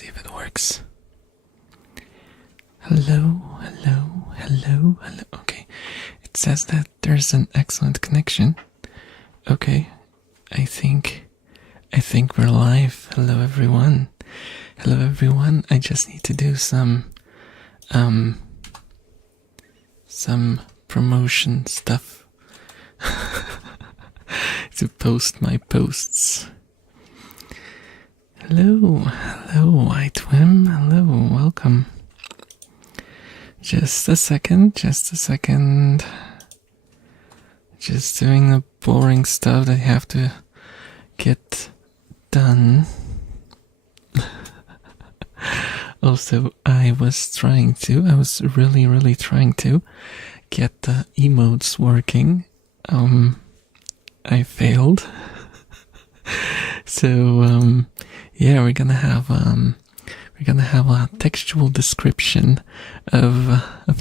see if it works. Hello, hello, hello, hello. Okay, it says that there's an excellent connection. Okay, I think we're live. Hello, everyone. Hello, everyone. I just need to do some promotion stuff to post my posts. Hello, hello, White Whim. Hello, welcome. Just a second. Just doing the boring stuff that you have to get done. Also, I was really trying to get the emotes working. I failed. So, yeah, we're gonna have a textual description of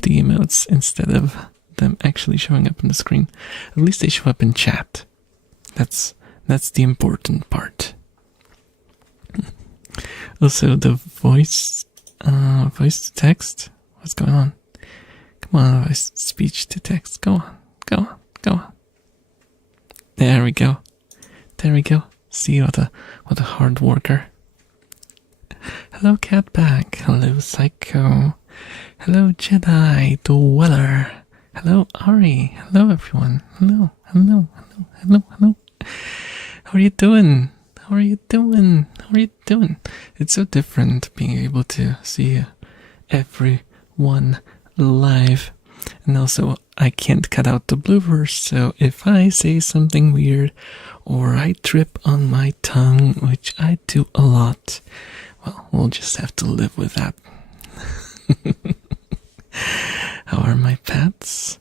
the emotes instead of them actually showing up on the screen. At least they show up in chat. That's the important part. Also, the voice to text. What's going on? Come on, speech to text. Go on. There we go. See what a hard worker. Hello, Catback. Hello, Psycho. Hello, Jedi Dweller. Hello, Ari. Hello, everyone. Hello. How are you doing? It's so different being able to see everyone live. And also, I can't cut out the bloopers, so if I say something weird or I trip on my tongue, which I do a lot, well, we'll just have to live with that. How are my pets?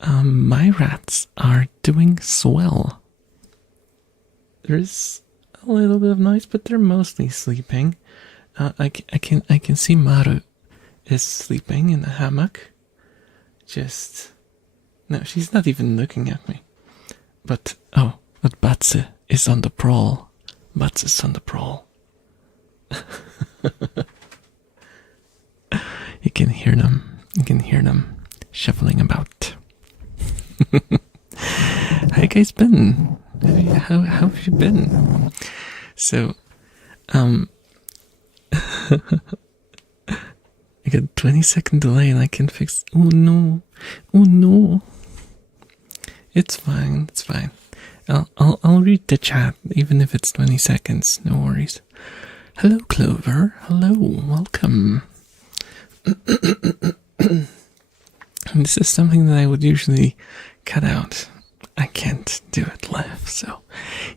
My rats are doing swell. There's a little bit of noise, but they're mostly sleeping. I can see Maru is sleeping in the hammock. No, she's not even looking at me. But Batse is on the prowl. You can hear them shuffling about. How you guys been? How have you been? So, I got a 20-second delay and I can fix. Oh no. It's fine. I'll read the chat even if it's 20 seconds. No worries. Hello, Clover. Hello, welcome. This is something that I would usually cut out. I can't do it live, so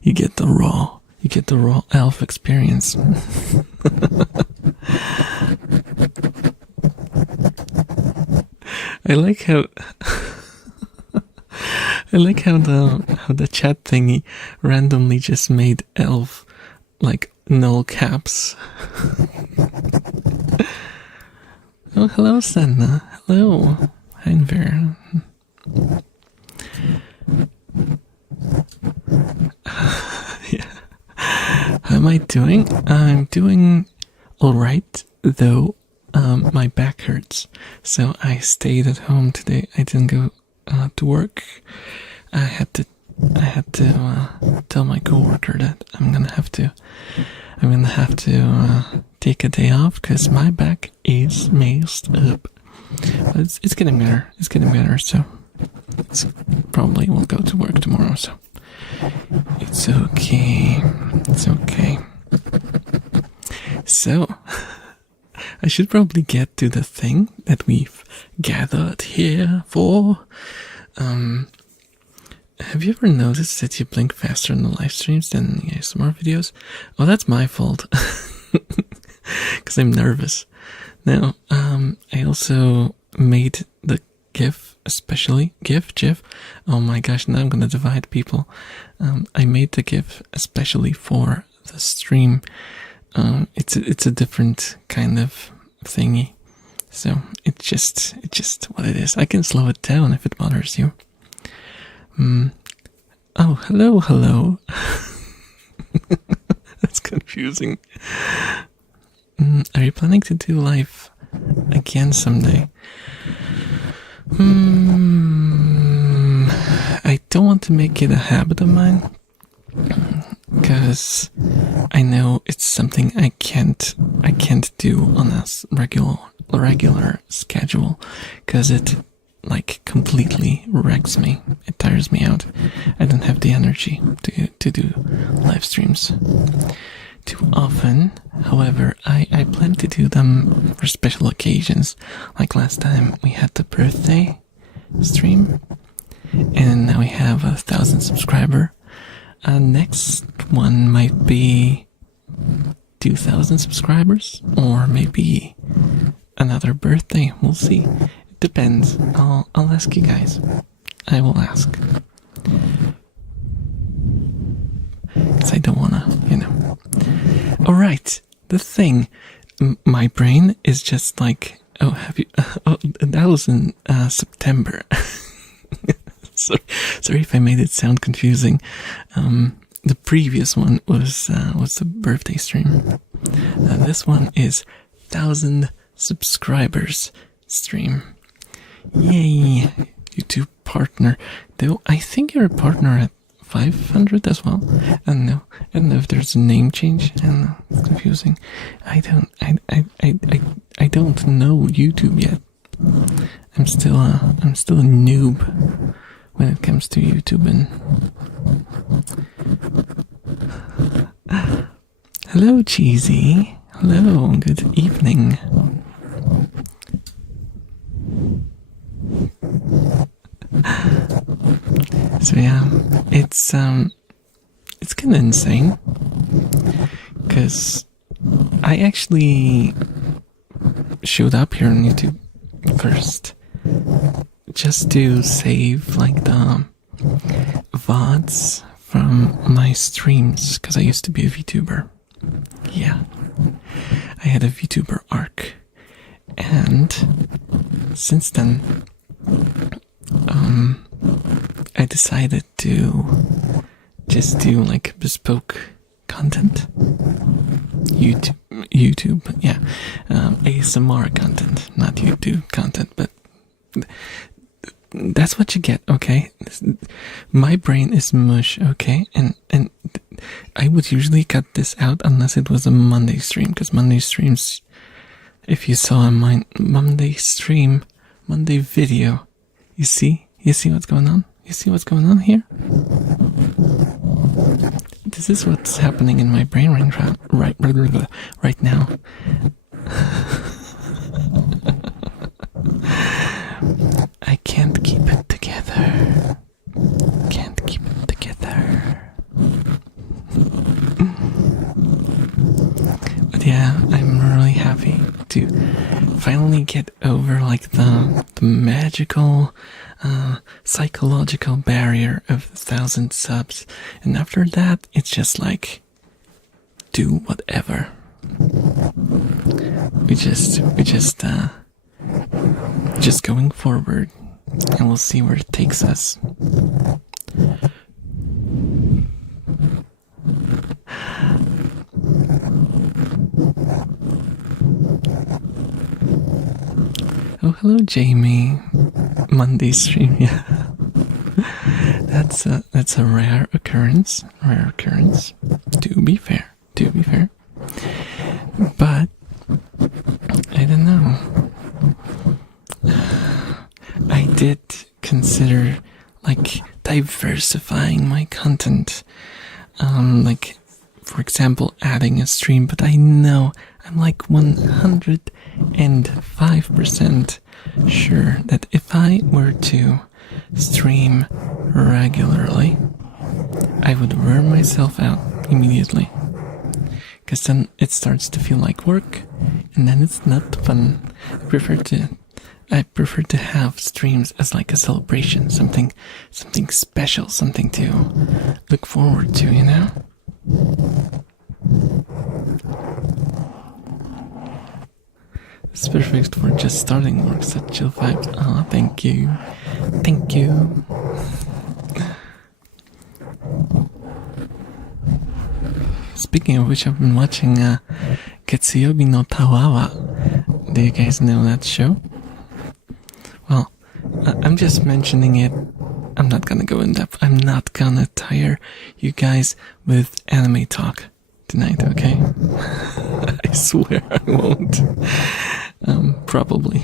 you get the raw elf experience. I like how the chat thingy randomly just made elf like null caps. Oh, hello, Senna. Hello, Heinver. Yeah. How am I doing? I'm doing alright, though my back hurts. So I stayed at home today. I didn't go to work. I had to tell my coworker that I'm gonna have to take a day off because my back is messed up. But it's getting better. So probably will go to work tomorrow. So it's okay. So I should probably get to the thing that we've gathered here for. Have you ever noticed that you blink faster in the live streams than the ASMR videos? Oh, that's my fault. Because I'm nervous. Now, I also made the GIF, GIF. Oh my gosh, now I'm gonna divide people. I made the GIF especially for the stream. It's a different kind of thingy. So it's just what it is. I can slow it down if it bothers you. Oh, hello. That's confusing. Are you planning to do live again someday? I don't want to make it a habit of mine, because I know it's something I can't do on a regular schedule, because it like completely wrecks me. It tires me out. I don't have the energy to do live streams too often. However, I plan to do them for special occasions. Like last time we had the birthday stream, and now we have 1,000 subscriber. Next one might be 2,000 subscribers, or maybe another birthday. We'll see. It depends. I'll ask you guys. I will ask. Because I don't wanna, Alright, the thing. My brain is just like, that was in September. Sorry if I made it sound confusing. The previous one was the birthday stream. This one is 1,000 subscribers stream. Yay! YouTube partner. Though I think you're a partner at 500 as well. I don't know if there's a name change. I don't know. It's confusing. I don't know YouTube yet. I'm still a noob when it comes to YouTube. And hello, Cheesy. Hello, good evening. So yeah, it's kind of insane, because I actually showed up here on YouTube first just to save like the VODs from my streams, because I used to be a VTuber. Yeah, I had a VTuber arc, and since then I decided to just do like bespoke content. YouTube, yeah. ASMR content, not YouTube content, but that's what you get, okay? My brain is mush, okay? And I would usually cut this out unless it was a Monday stream, because Monday streams, if you saw my Monday stream, Monday video, you see what's going on? You see what's going on here? This is what's happening in my brain right now. I can't keep it together. Can't keep it together. But yeah, I'm really happy to finally get over like the magical psychological barrier of 1,000 subs, and after that it's just like do whatever. We just going forward, and we'll see where it takes us. Oh, hello, Jamie. Monday stream, yeah. That's a rare occurrence. To be fair. But I don't know. I did consider like diversifying my content. Like, for example, adding a stream, but I know I'm like 105% sure that if I were to stream regularly, I would wear myself out immediately. Because then it starts to feel like work, and then it's not fun. I prefer to have streams as like a celebration, something special, something to look forward to, you know? It's perfect for just starting work, such chill vibes. Oh, thank you. Speaking of which, I've been watching Ketsuyobi no Tawawa. Do you guys know that show? Well, I'm just mentioning it. I'm not gonna go in depth. I'm not gonna tire you guys with anime talk tonight, okay? I swear I won't. Probably.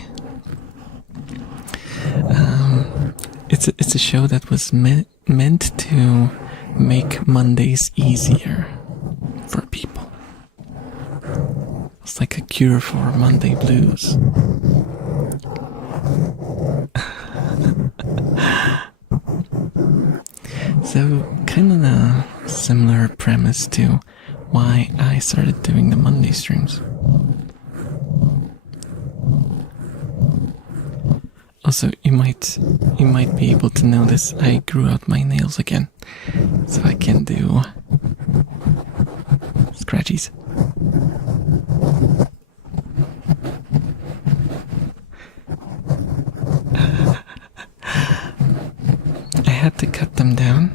It's a show that was meant to make Mondays easier for people. It's like a cure for Monday blues. So, kind of a similar premise to why I started doing the Monday streams. Also, you might be able to notice I grew out my nails again, so I can do scratchies. I had to cut them down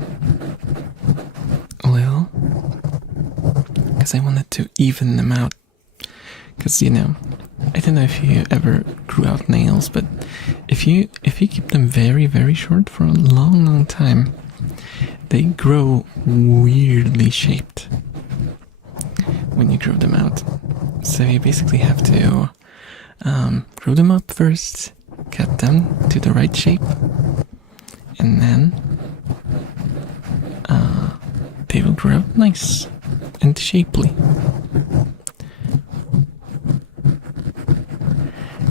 a little because I wanted to even them out. Because, you know, I don't know if you ever grew out nails, but if you keep them very, very short for a long, long time, they grow weirdly shaped when you grow them out. So you basically have to grow them up first, cut them to the right shape, and then they will grow up nice and shapely.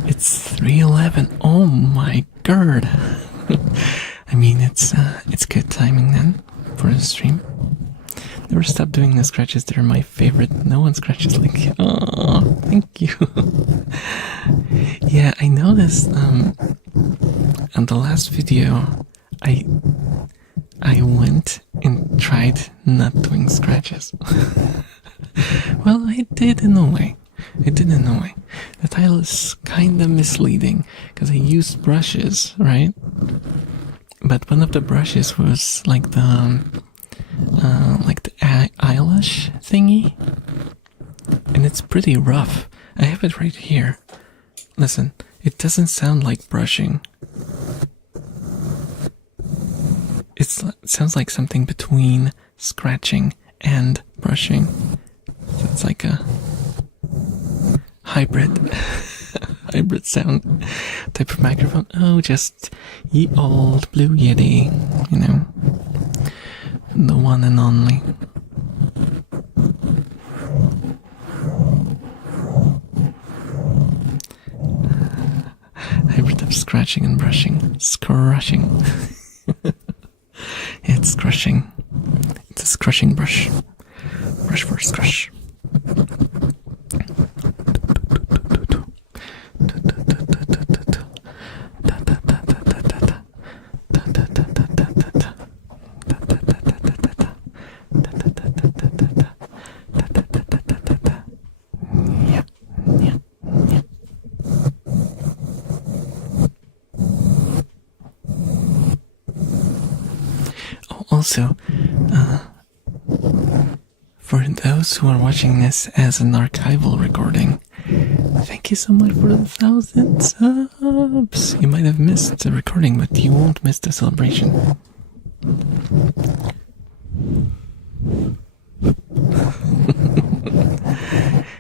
It's 3:11. Oh my god! I mean, it's good timing then for the stream. Never stop doing the scratches. They're my favorite. No one scratches like, oh, thank you. Yeah, I noticed on the last video, I went and tried not doing scratches. Well, I did in a way. The title is kinda misleading because I used brushes, right? But one of the brushes was like the eyelash thingy, and it's pretty rough. I have it right here. Listen, it doesn't sound like brushing. It sounds like something between scratching and brushing. So it's like a hybrid sound type of microphone. Oh, just ye old Blue Yeti, you know, the one and only. Hybrid of scratching and brushing. Scrushing. It's crushing. It's a scrushing brush. Brush for scrush. Also, for those who are watching this as an archival recording, thank you so much for the 1,000 subs. You might have missed the recording, but you won't miss the celebration.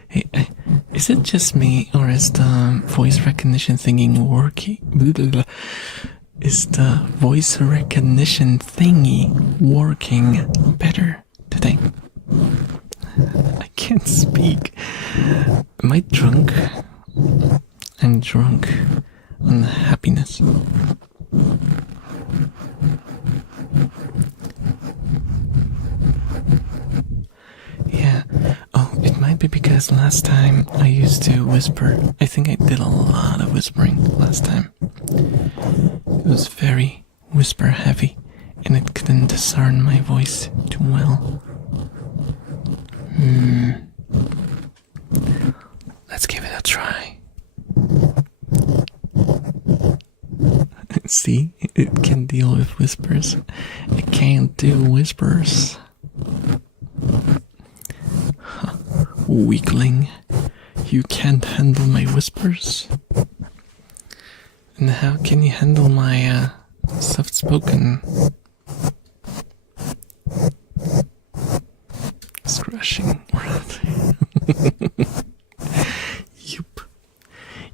Hey, is it just me, or is the voice recognition thingy working? Is the voice recognition thingy working better today? I can't speak. Am I drunk? I'm drunk on happiness. Yeah. Oh, it might be because last time I used to whisper. I think I did a lot of whispering last time. It was very whisper heavy, and it couldn't discern my voice too well. Let's give it a try. See, it can deal with whispers. It can't do whispers. Huh. Weakling. You can't handle my whispers? And how can you handle my soft-spoken scratching? Yup.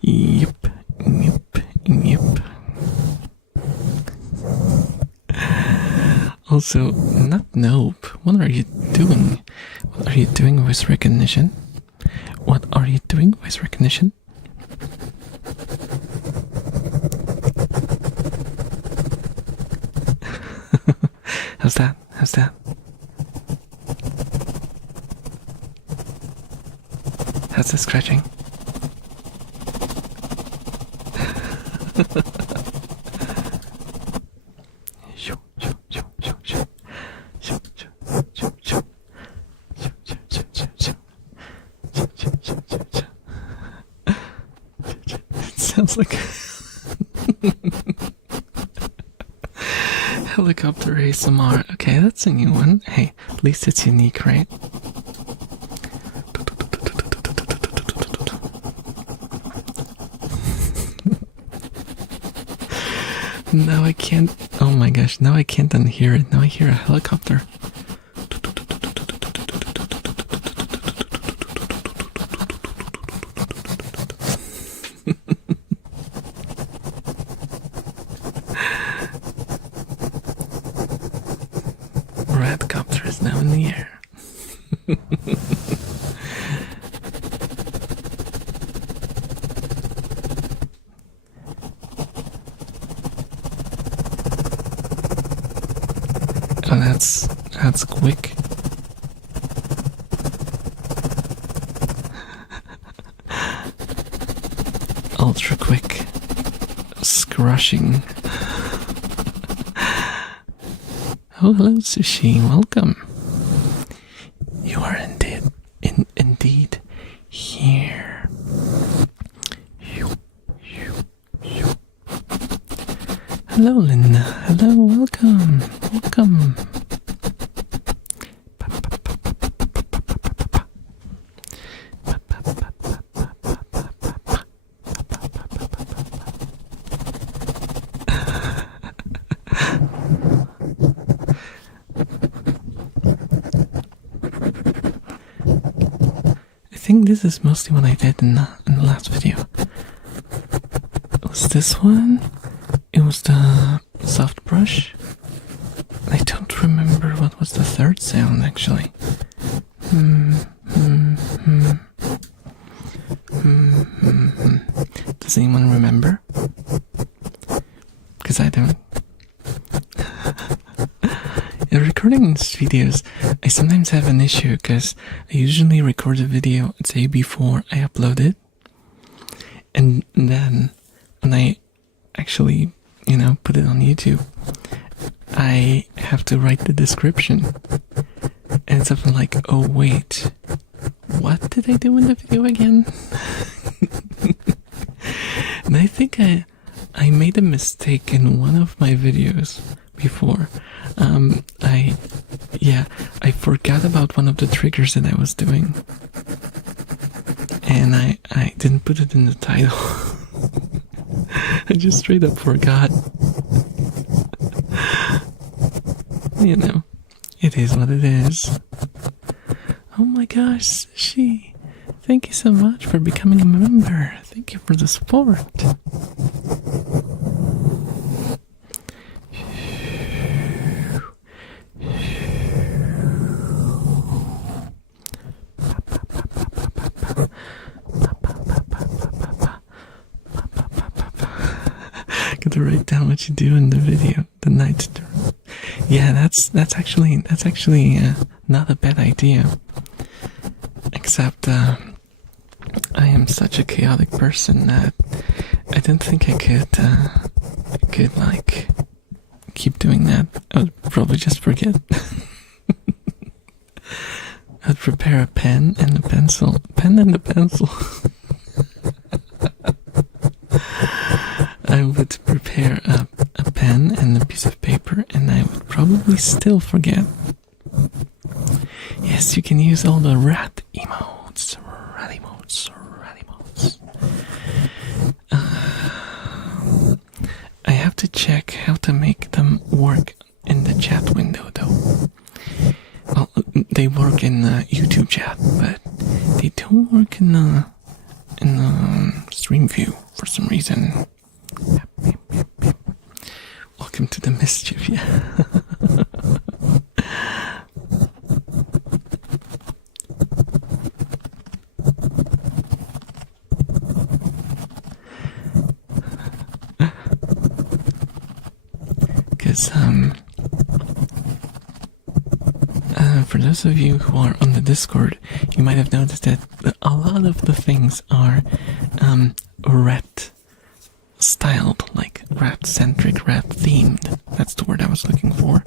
Yup. Yup. Yup. Also, not nope. What are you doing? What are you doing, voice recognition? What are you doing, voice recognition? How's that? How's that? How's the scratching? It sounds like helicopter ASMR. Okay, that's a new one. Hey, at least it's unique, right? Now I can't. Oh my gosh, now I can't unhear it. Now I hear a helicopter. Radcopter is now in the air. Oh, that's quick. Ultra quick. Scrushing. Oh, hello, Sushi. Welcome. You are indeed here. Hello, Linda. Hello, welcome. Welcome. I think this is mostly what I did in the last video. It was this one. It was the soft brush. I don't remember what was the third sound actually. Does anyone remember? Because I don't. Recording these videos, I sometimes have an issue because I usually record a video a day before I upload it, and then when I actually, put it on YouTube, I have to write the description, and it's something like, oh wait, what did I do in the video again? And I think I made a mistake in one of my videos before. I forgot about one of the triggers that I was doing, and I didn't put it in the title. I just straight up forgot. It is what it is. Oh my gosh, thank you so much for becoming a member. Thank you for the support. Gotta write down what you do in the video, the night. Yeah, that's actually not a bad idea. Except I am such a chaotic person that I didn't think I could like keep doing that. I would probably just forget. I'd prepare a pen and a pencil. I would prepare a pen and a piece of paper, and I would probably still forget. Yes, you can use all the rat emotes. Rat emotes. Rat check how to make them work in the chat window, though. Well, they work in the YouTube chat, but they don't work in the stream view for some reason. Welcome to the mischief, yeah. Because, for those of you who are on the Discord, you might have noticed that a lot of the things are rat styled, like rat-centric, rat-themed. That's the word I was looking for.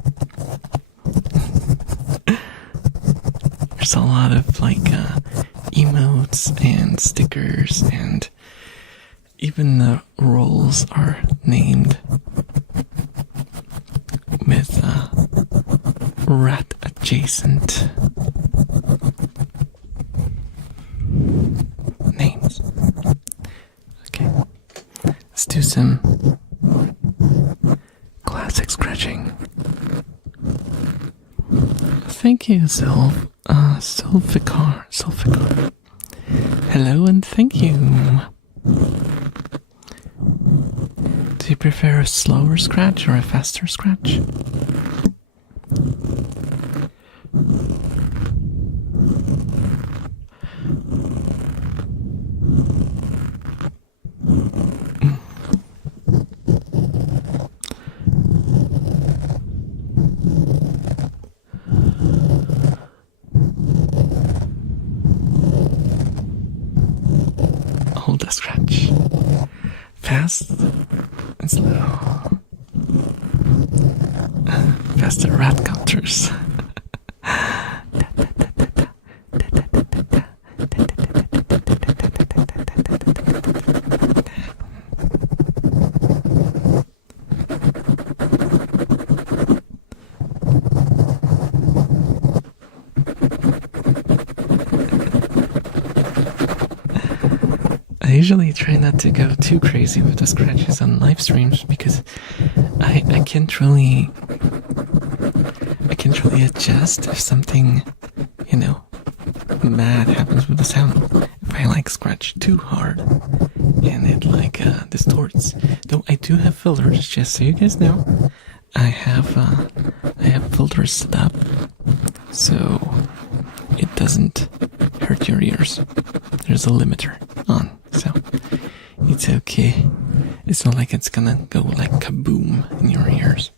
There's a lot of like emotes and stickers, and even the roles are named with rat adjacent names. Okay, let's do some classic scratching. Thank you, Sulficar. Hello and thank you. Do you prefer a slower scratch or a faster scratch? Hold the scratch. Fast and slow. Faster rat counters. I usually try not to go too crazy with the scratches on live streams because I can't really adjust if something, bad happens with the sound. If I like scratch too hard and it like distorts. Though I do have filters, just so you guys know. I have filters set up so it doesn't hurt your ears. There's a limiter on, so it's okay. It's not like it's gonna go like kaboom in your ears.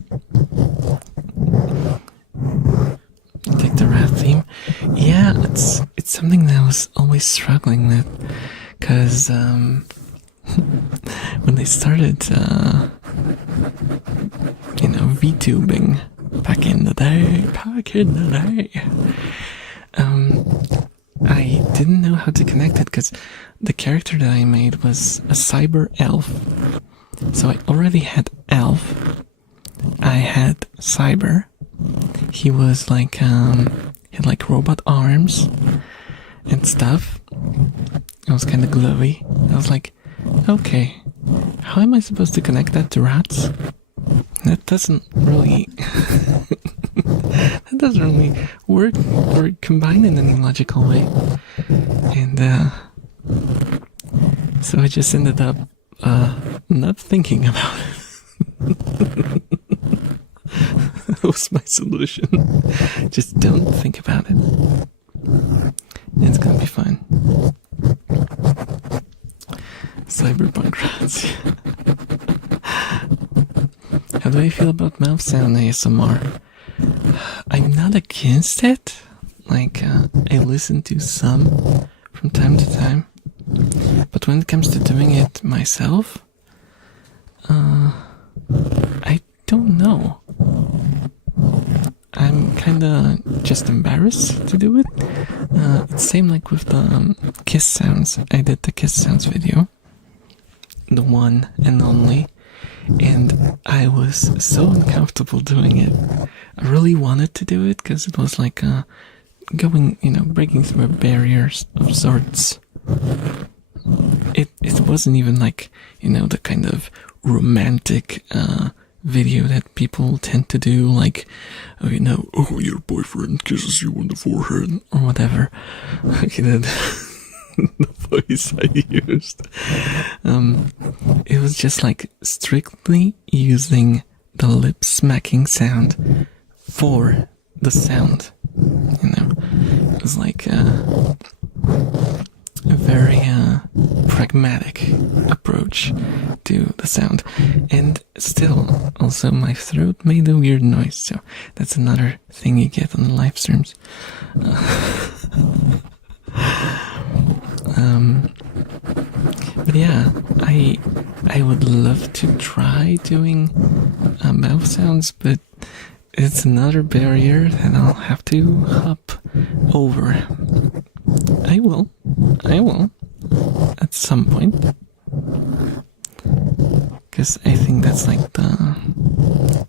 Take the rat theme. Yeah, it's something that I was always struggling with, cause when they started VTubing back in the day, I didn't know how to connect it because the character that I made was a cyber elf. So I already had elf. I had cyber. He was like, he had like robot arms and stuff. It was kind of glowy. I was like, okay, how am I supposed to connect that to rats? That doesn't really work or combine in any logical way. And so I just ended up not thinking about it. That was my solution. Just don't think about it. It's gonna be fine. Cyberpunk rats. How do I feel about mouth sound ASMR? I'm not against it. Like, I listen to some from time to time. But when it comes to doing it myself, I don't know. I'm kinda just embarrassed to do it. It's same like with the kiss sounds. I did the kiss sounds video. The one and only. And I was so uncomfortable doing it. I really wanted to do it because it was like going, breaking through barriers of sorts. It wasn't even like, the kind of romantic video that people tend to do, like, oh, oh, your boyfriend kisses you on the forehead, or whatever. Okay, that the voice I used. It was just like strictly using the lip smacking sound for the sound. It was like a very pragmatic approach to the sound, and still also my throat made a weird noise, so that's another thing you get on the live streams. But yeah, I would love to try doing mouth sounds, but it's another barrier that I'll have to hop over. I will, at some point, because I think that's like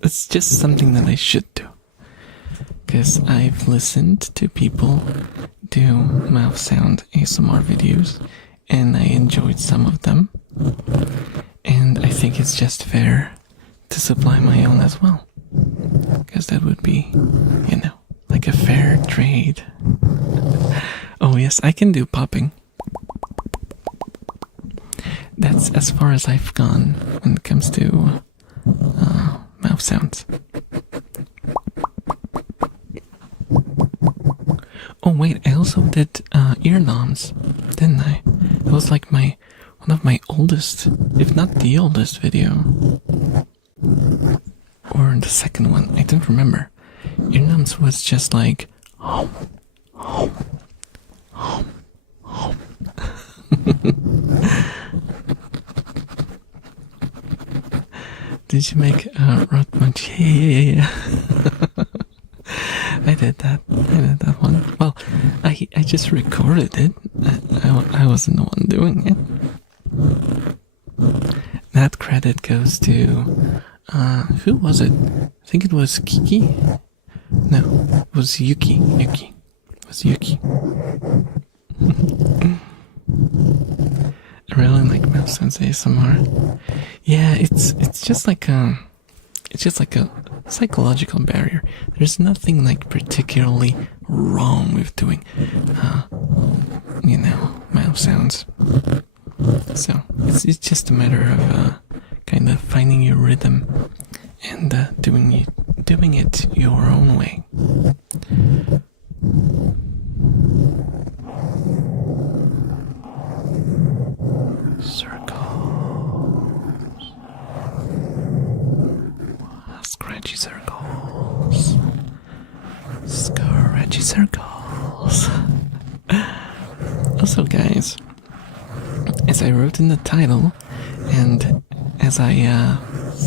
it's just something that I should do, because I've listened to people do mouth sound ASMR videos, and I enjoyed some of them, and I think it's just fair to supply my own as well, because that would be, like a fair trade. Oh yes, I can do popping. That's as far as I've gone when it comes to mouth sounds. Oh wait, I also did ear noms, didn't I? That was like one of my oldest, if not the oldest video. Or the second one, I don't remember. Ear noms was just like Did you make a rot munch? Yeah. I did that one. Well, I just recorded it. I wasn't the one doing it. That credit goes to who was it? I think it was Kiki. No, it was Yuki. It was Yuki. I really like mouth sounds ASMR. Yeah, it's just like a psychological barrier. There's nothing like particularly wrong with doing mouth sounds. So it's just a matter of kind of finding your rhythm and doing it your own way. Scratchy circles. Scratchy circles. Also, guys, as I wrote in the title, and as I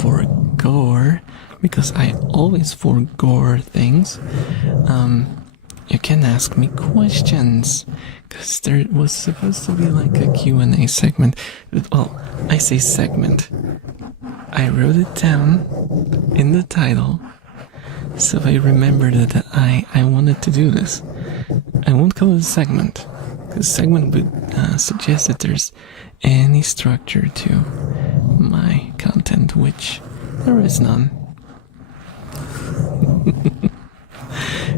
forgore, because I always forgore things, you can ask me questions, because there was supposed to be like a Q&A segment. Well, I say segment. I wrote it down in the title, so I remembered that I wanted to do this. I won't call it a segment, because segment would suggest that there's any structure to my content, which there is none.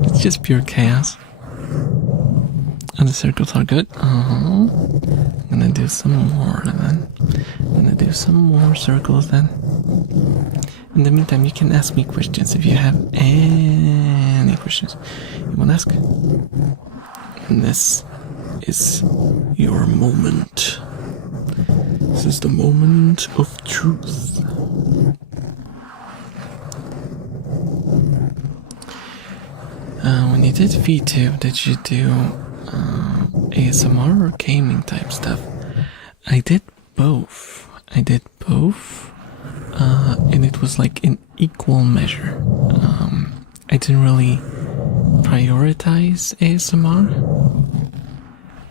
It's just pure chaos. And the circles are good. I'm gonna do some more then. I'm gonna do some more circles then. In the meantime, you can ask me questions if you have any questions you want to ask. And this is your moment. This is the moment of truth. When you did VTube, did you do ASMR or gaming type stuff? I did both. And it was like in equal measure. I didn't really prioritize ASMR,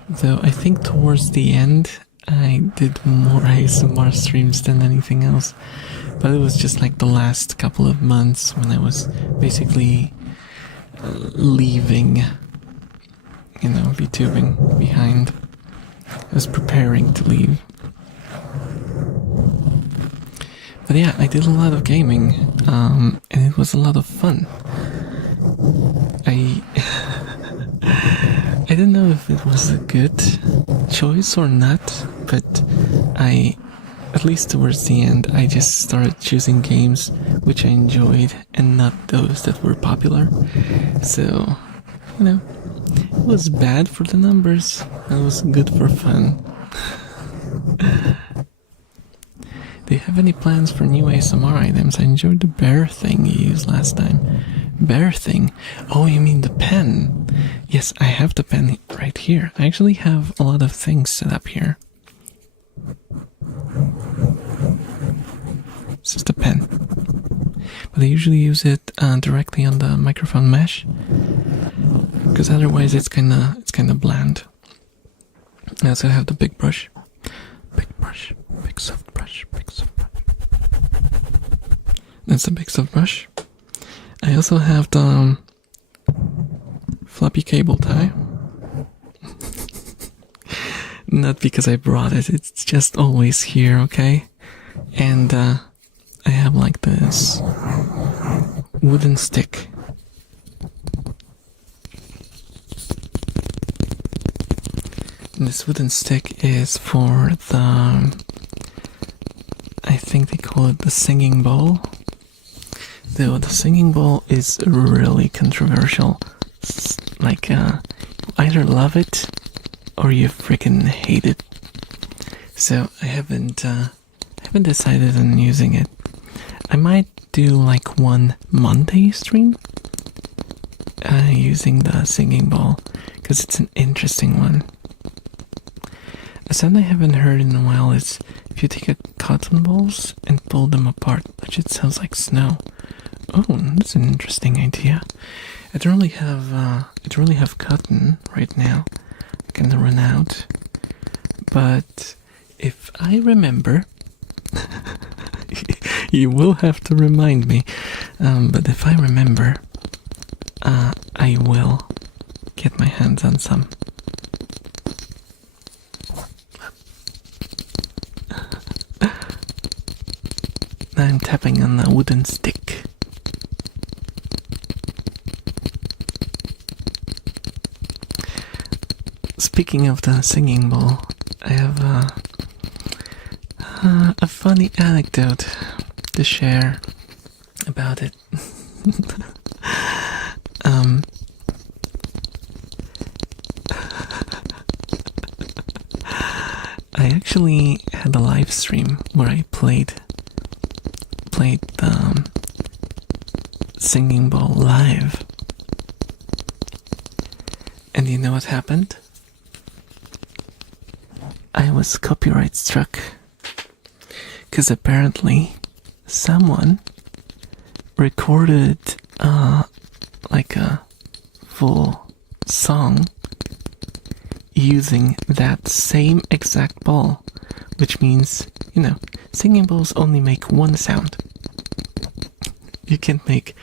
though I think towards the end I did more ASMR streams than anything else. But it was just like the last couple of months when I was basically leaving, VTubing behind. I was preparing to leave. But yeah, I did a lot of gaming, and it was a lot of fun. I I don't know if it was a good choice or not, but at least towards the end, I just started choosing games which I enjoyed and not those that were popular. So, it was bad for the numbers, and it was good for fun. Do you have any plans for new ASMR items? I enjoyed the bear thing you used last time. Bear thing? Oh, you mean the pen? Yes, I have the pen right here. I actually have a lot of things set up here. This is the pen. But I usually use it directly on the microphone mesh, because otherwise it's kinda bland. I also have the big brush. Big soft brush. That's the big soft brush. I also have the floppy cable tie. Not because I brought it, it's just always here, okay? And I have like this wooden stick. And this wooden stick is for the, I think they call it the singing bowl. Though the singing bowl is really controversial. Like, you either love it or you freaking hate it. So I haven't decided on using it. I might do like one Monday stream using the singing bowl, because it's an interesting one. A sound I haven't heard in a while is if you take cotton balls and pull them apart, which it sounds like snow. Oh, that's an interesting idea. I don't really have cotton right now. I can run out. But if I remember, you will have to remind me. But if I remember, I will get my hands on some. I'm tapping on a wooden stick. Speaking of the singing bowl, I have a funny anecdote to share about it. I actually had a live stream where I played the singing bowl live. And you know what happened? I was copyright struck. Because apparently someone recorded like a full song using that same exact ball, which means, singing bowls only make one sound. You can't make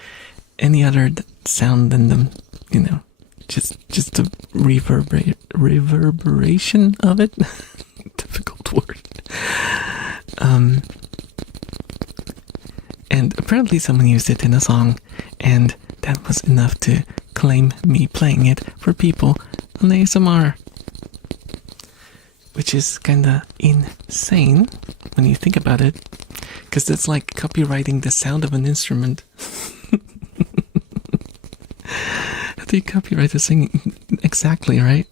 any other sound than them, just the reverberation of it. Difficult word. And apparently someone used it in a song, and that was enough to claim me playing it for people on ASMR. Which is kinda insane when you think about it, because that's like copyrighting the sound of an instrument. How do you copyright the singing? Exactly, right?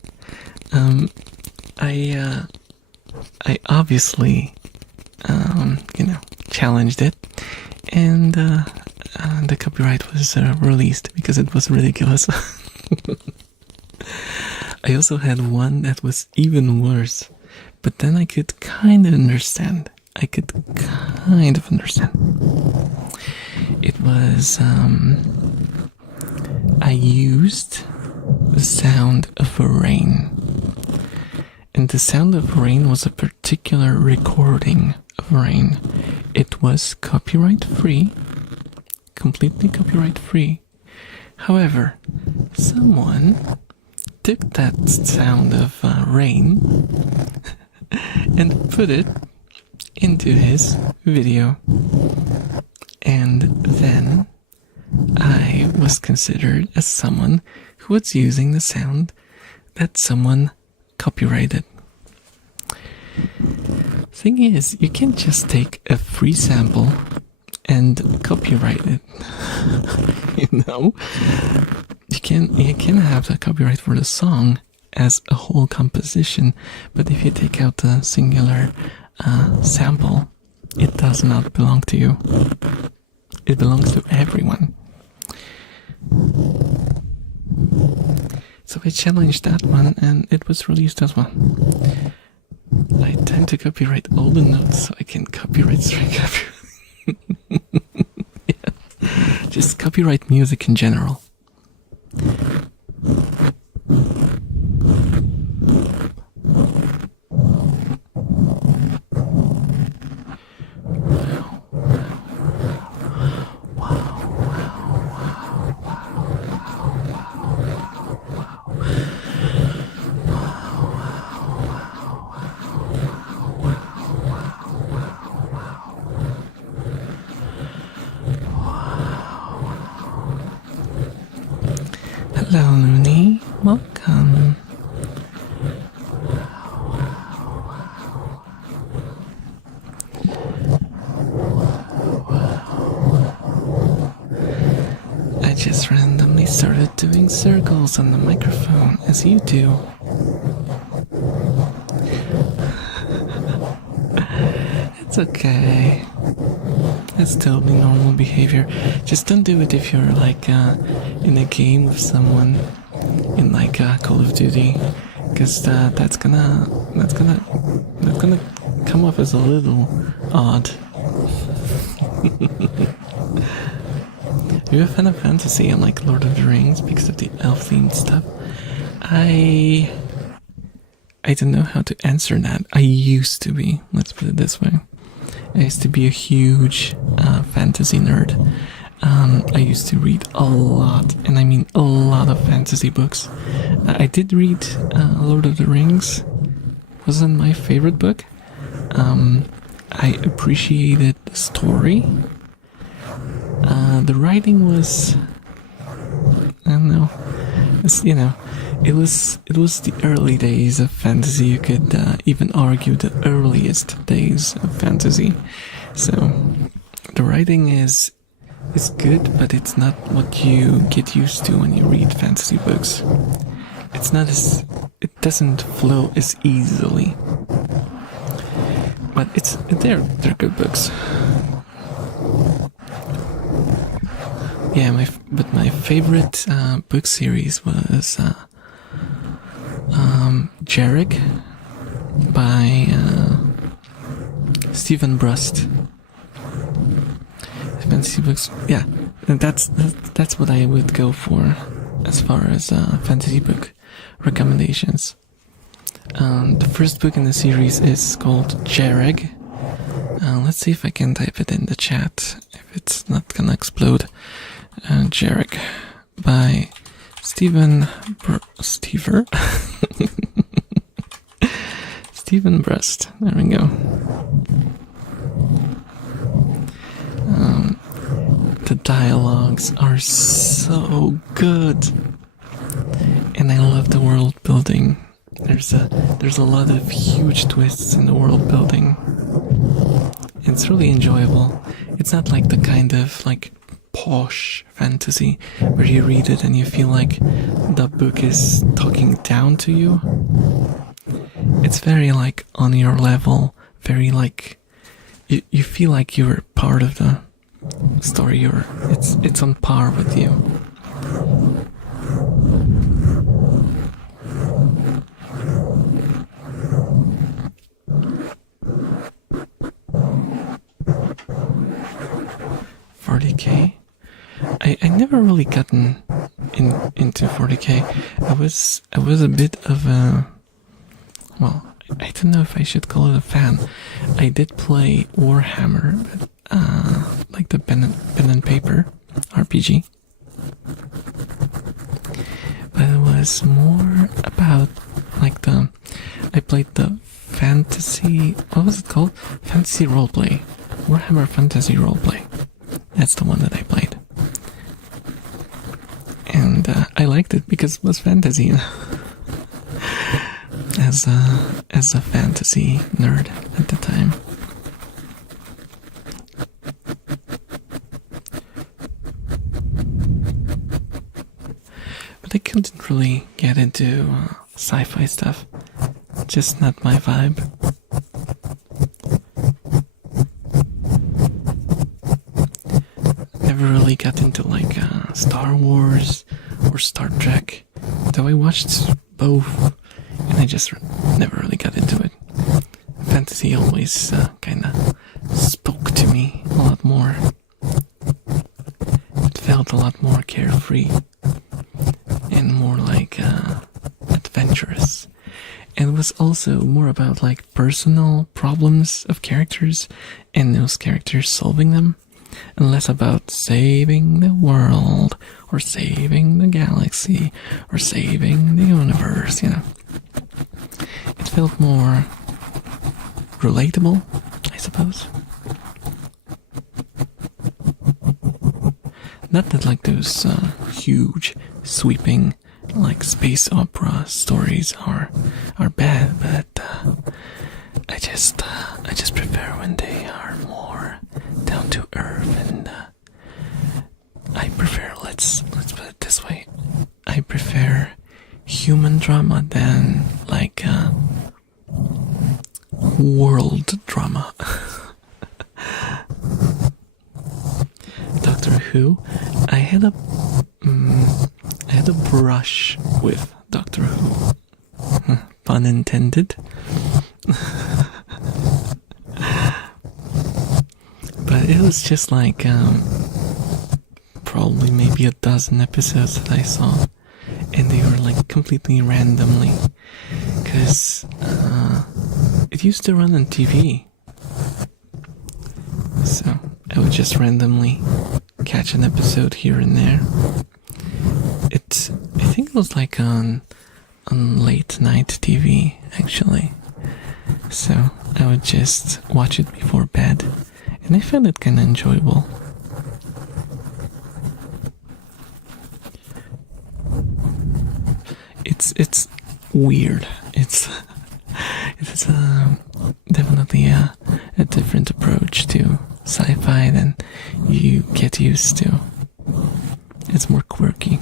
I obviously, challenged it, and the copyright was released because it was ridiculous. I also had one that was even worse, but then I could kind of understand. It was, I used the sound of rain. And the sound of rain was a particular recording of rain. It was copyright free, completely copyright free. However, someone took that sound of rain and put it into his video. And then I was considered as someone who was using the sound that someone copyrighted. Thing is, you can't just take a free sample and copyright it. You know? You can have the copyright for the song as a whole composition, but if you take out the singular sample, it does not belong to you. It belongs to everyone. So I challenged that one, and it was released as well. I tend to copyright all the notes, so I can copyright string copyright. Yeah. Just copyright music in general. Hello, Looney. Welcome. I just randomly started doing circles on the microphone, as you do. It's okay. It's totally normal behavior. Just don't do it if you're like in a game with someone in like Call of Duty, because that's gonna come off as a little odd. Are you a fan of fantasy and like Lord of the Rings because of the elf themed stuff? I don't know how to answer that. I used to be. Let's put it this way. I used to be a huge fantasy nerd. I used to read a lot, and I mean a lot of fantasy books. I did read Lord of the Rings. Wasn't my favorite book. I appreciated the story. The writing was, I don't know. It was the early days of fantasy. You could even argue the earliest days of fantasy. So the writing is good, but it's not what you get used to when you read fantasy books. It doesn't flow as easily. But they're good books. Yeah, my favorite book series was Jarek by Stephen Brust. Fantasy books, yeah, and that's what I would go for as far as fantasy book recommendations. The first book in the series is called Jarek. Let's see if I can type it in the chat, if it's not gonna explode. Jarek by Stephen Brust. There we go. The dialogues are so good, and I love the world building. There's a lot of huge twists in the world building. It's really enjoyable. It's not like the kind of like posh fantasy where you read it and you feel like the book is talking down to you. It's very like on your level, very like you feel like you're part of the story. It's on par with you. $40K. I never really gotten into 40K. I was a bit of a, well, I don't know if I should call it a fan. I did play Warhammer, but like the pen and paper RPG. But it was more about like I played the fantasy... What was it called? Fantasy Roleplay. Warhammer Fantasy Roleplay. That's the one that I played. And I liked it because it was fantasy. As a fantasy nerd at the time. But I couldn't really get into sci-fi stuff. Just not my vibe. Never really got into like Star Wars or Star Trek. Though I watched both, and I just never really got into it. Fantasy always kind of spoke to me a lot more. It felt a lot more carefree and more like adventurous. And it was also more about like personal problems of characters and those characters solving them, and less about saving the world or saving the galaxy or saving the universe, you know. It felt more relatable, I suppose. Not that like those huge, sweeping, like space opera stories are bad, but I just prefer when they are more down to earth, and I prefer, let's put it this way, I prefer human drama than like world drama. Doctor Who, I had a brush with Doctor Who. Pun intended. But it was just like probably maybe a dozen episodes that I saw, and they were like completely randomly, because it used to run on TV, so I would just randomly catch an episode here and there. I think it was like on late night TV, actually, so I would just watch it before bed, and I found it kind of enjoyable. It's weird. It's definitely a different approach to sci-fi than you get used to. It's more quirky.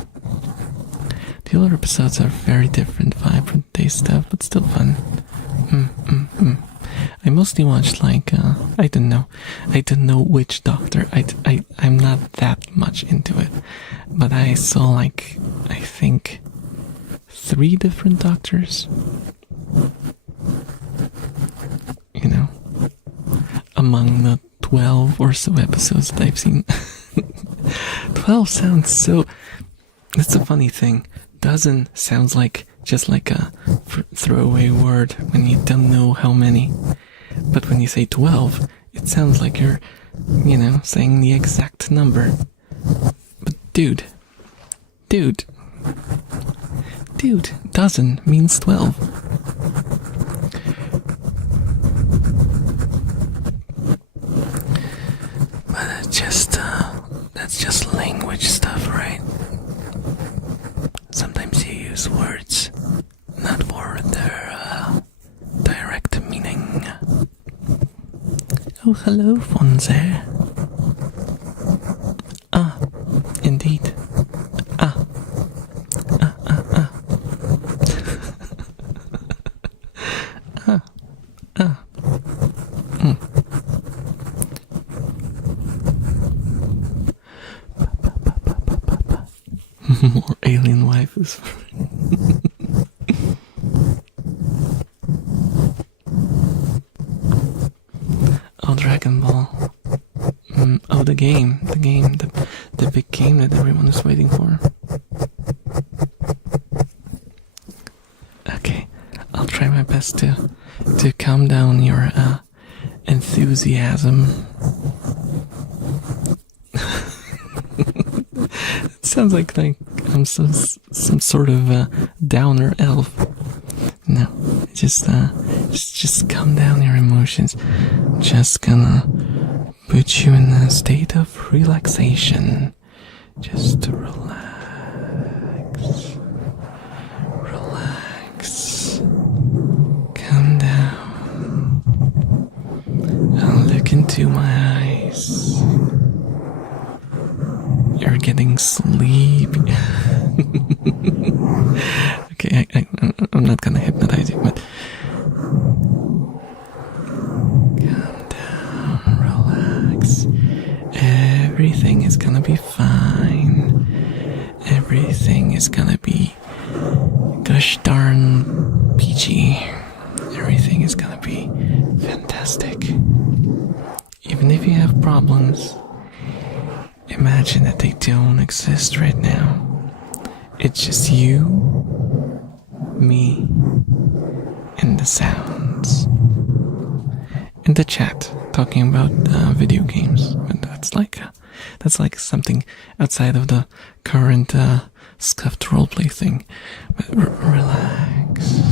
The other episodes are very different, vibrant day stuff, but still fun. I mostly watched like I don't know which Doctor. I'm not that much into it, but I saw like I think 3 different Doctors. You know, among the 12 or so episodes that I've seen. 12 sounds so... That's a funny thing. Dozen sounds like just like a throwaway word when you don't know how many. But when you say 12, it sounds like you're, you know, saying the exact number. But dude, dozen means 12. But that's just language stuff, right? Sometimes you use words not for their direct meaning. Oh, hello, Fonze. Ah, indeed. Ah. More alien waifus. Oh, Dragon Ball. Oh, the game, the big game that everyone is waiting for. Okay, I'll try my best to calm down your enthusiasm. It sounds like I'm some sort of downer elf. No, just Just calm down your emotions. Just gonna put you in a state of relaxation. Just to relax. Relax. Calm down. I'll look into my eyes. You're getting sleepy. Okay, I'm not gonna hypnotize you, but calm down, relax. Everything is gonna be fine. Everything is gonna be gosh darn peachy. Everything is gonna be fantastic. Even if you have problems, imagine that they don't exist right now. It's just you, me, and the sounds. In the chat, talking about video games. But that's like something outside of the current scuffed roleplay thing. But relax.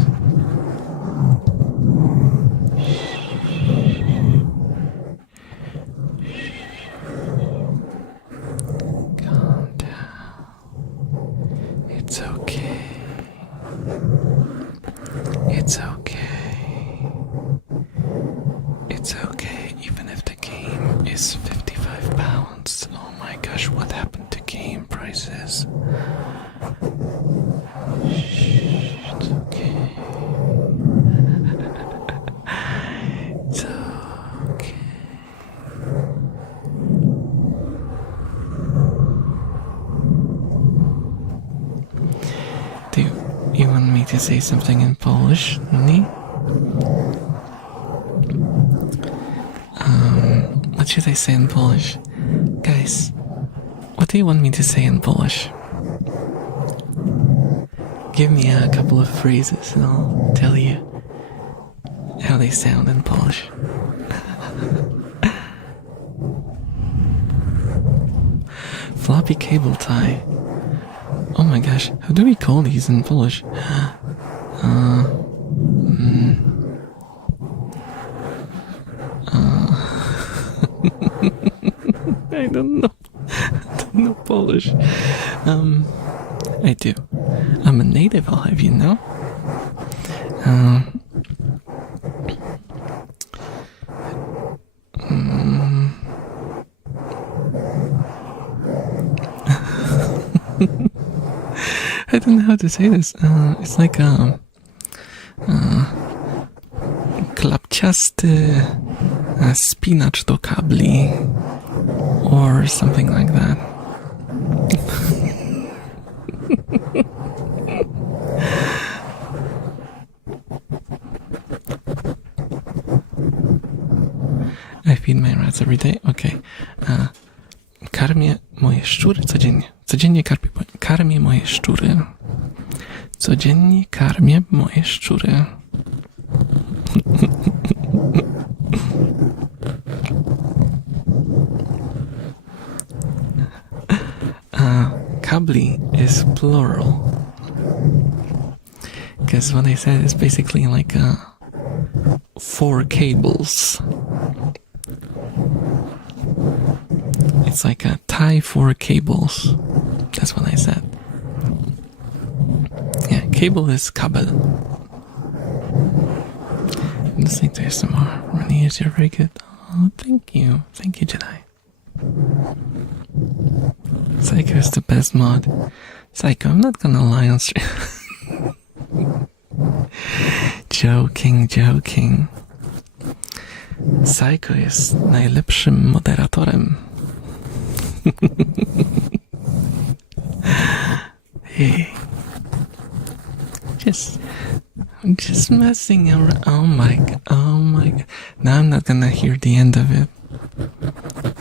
Calm down. It's okay. It's okay. It's okay, even if the game is £55. Oh my gosh, what happened to game prices? Shh, it's okay. It's okay. Do you want me to say something in Polish, Nini? What should I say in Polish? Guys, what do you want me to say in Polish? Give me a couple of phrases and I'll tell you how they sound in Polish. Floppy cable tie. Oh my gosh, how do we call these in Polish? I don't know. I don't know Polish. I do. I'm a native, I'll have you know. I don't know how to say this. It's like klapciasty spinacz do kabli or something like that. I feed my rats every day. Okay. Karmię moje szczury codziennie. Codziennie karmię moje szczury. Codziennie karmię moje szczury. Kabli is plural. Because what I said is basically like 4 cables. It's like a tie 4 cables. That's what I said. Yeah, cable is kabel. I'm listening to ASMR. Running is you're very good. Oh, thank you. Thank you, Jedi. Psycho is the best mod. Psycho, I'm not gonna lie on stream. Joking. Psycho jest najlepszym moderatorem. Hey. Just messing around. Oh my god. Now I'm not gonna hear the end of it.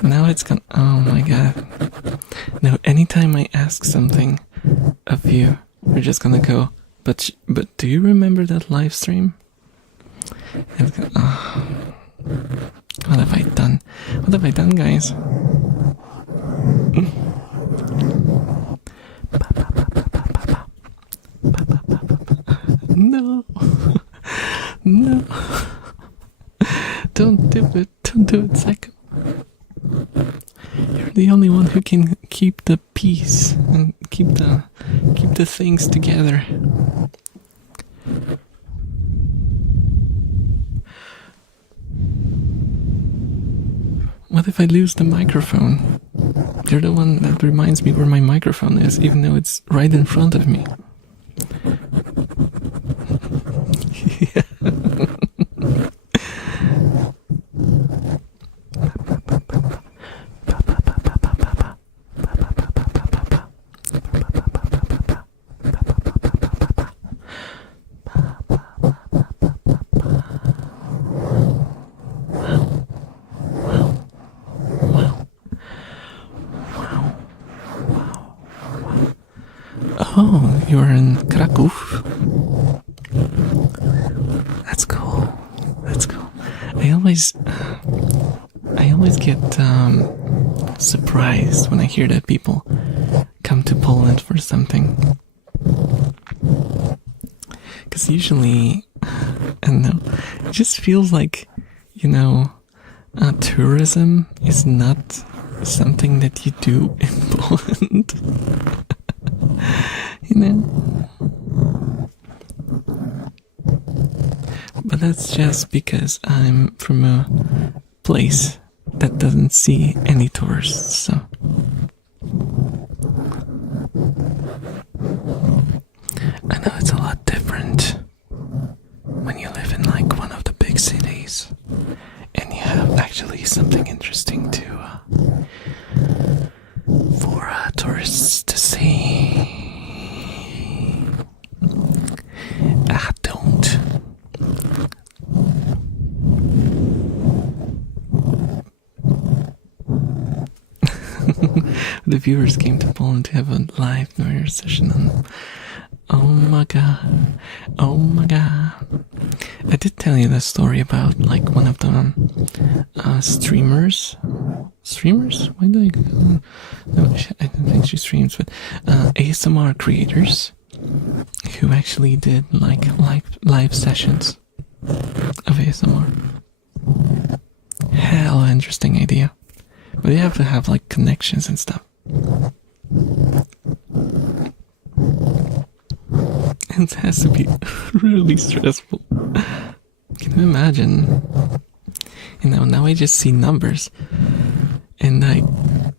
Now it's gonna. Oh my god. No, anytime I ask something of you, you're just gonna go, but do you remember that live stream? What have I done? What have I done, guys? No. No. Don't do it. Don't do it, Psycho. You're the only one who can keep the peace and keep the things together. What if I lose the microphone? You're the one that reminds me where my microphone is, even though it's right in front of me. Yeah. Oh, you're in Kraków? That's cool. That's cool. I always get surprised when I hear that people come to Poland for something. Because usually, I don't know, it just feels like, tourism is not something that you do in Poland. But that's just because I'm from a place that doesn't see any tourists, so. I know it's a lot different when you live in like one of the big cities and you have actually something interesting for tourists to see. I don't. The viewers came to Poland to have a live New Year's session on. Oh my god. Oh my god. I did tell you the story about like one of the streamers. Streamers? Why do I go? No, I don't think she streams, but ASMR creators who actually did like live sessions of ASMR. Hell, interesting idea. But you have to have like connections and stuff. It has to be really stressful. Can you imagine? Now I just see numbers. And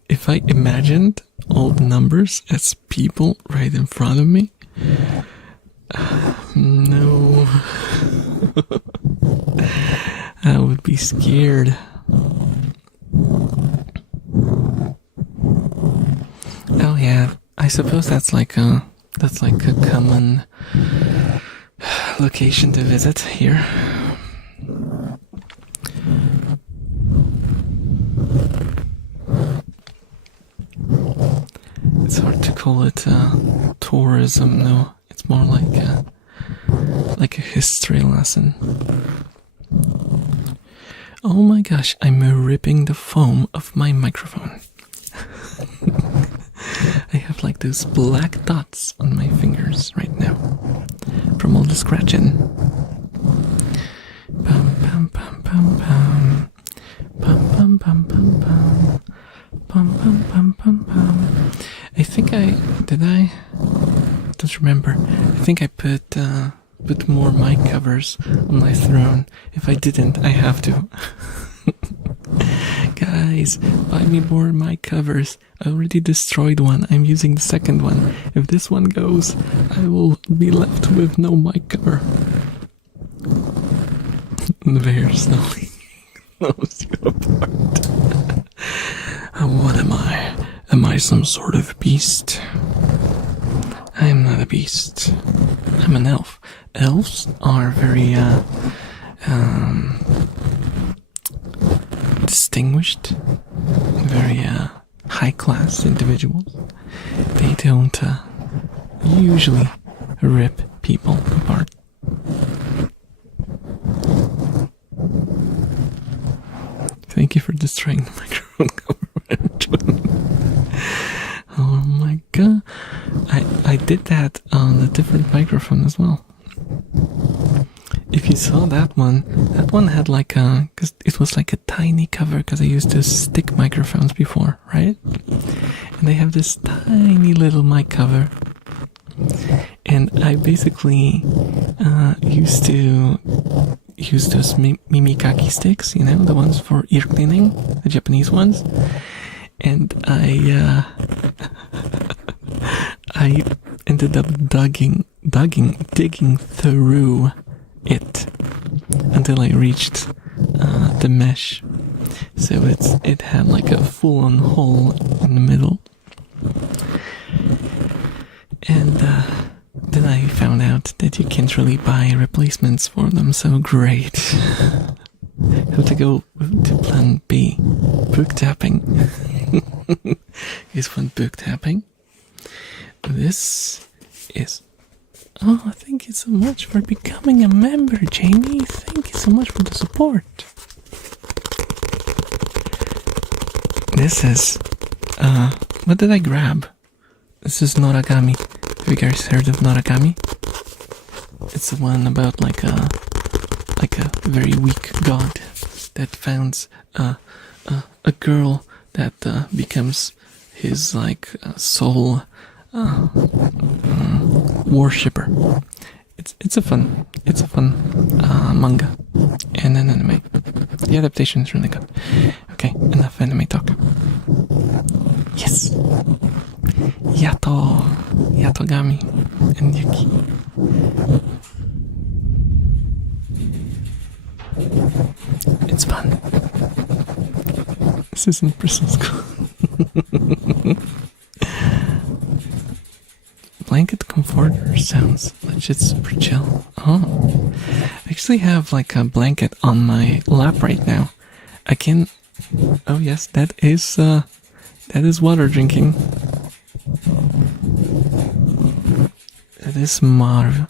if I imagined all the numbers as people right in front of me, no. I would be scared. Oh yeah, I suppose that's like a common location to visit here. It's hard to call it tourism, no. It's more like a history lesson. Oh my gosh, I'm ripping the foam of my microphone. I have like those black dots on my fingers right now from all the scratching. Bum, bum, bum, bum, bum. Bum, bum, bum, bum, bum. Bum, bum, bum, bum, bum. I think I don't remember. I think I put more mic covers on my throne. If I didn't, I have to. Guys, buy me more mic covers. I already destroyed one. I'm using the second one. If this one goes, I will be left with no mic cover. Very slowly close you apart. What am I? Am I some sort of beast? I am not a beast. I'm an elf. Elves are very distinguished, very high-class individuals. They don't usually rip people apart. Thank you for destroying the microphone cover. Oh my god. I did that on a different microphone as well. If you saw that one. That one had like cause it was like a tiny cover, because I used to stick microphones before, right? And they have this tiny little mic cover. And I basically used to use those mimikaki sticks, you know, the ones for ear cleaning, the Japanese ones. And I ended up digging through it until I reached the mesh. So it had like a full-on hole in the middle. And then I found out that you can't really buy replacements for them, so great. Have to go to plan B. Book tapping. Here's one book tapping. This is... Oh, thank you so much for becoming a member, Jamie. Thank you so much for the support. This is... what did I grab? This is Noragami. Have you guys heard of Noragami? It's the one about like a very weak god that founds a girl that becomes his like soul worshipper. It's a fun manga and an anime. The adaptation is really good. Okay, enough anime talk. Yes. Yatogami and Yuki. It's fun. This isn't Bristol School. Blanket comforter sounds legit super chill. Oh, I actually have like a blanket on my lap right now. I can... Oh yes, that is water drinking. That is Maru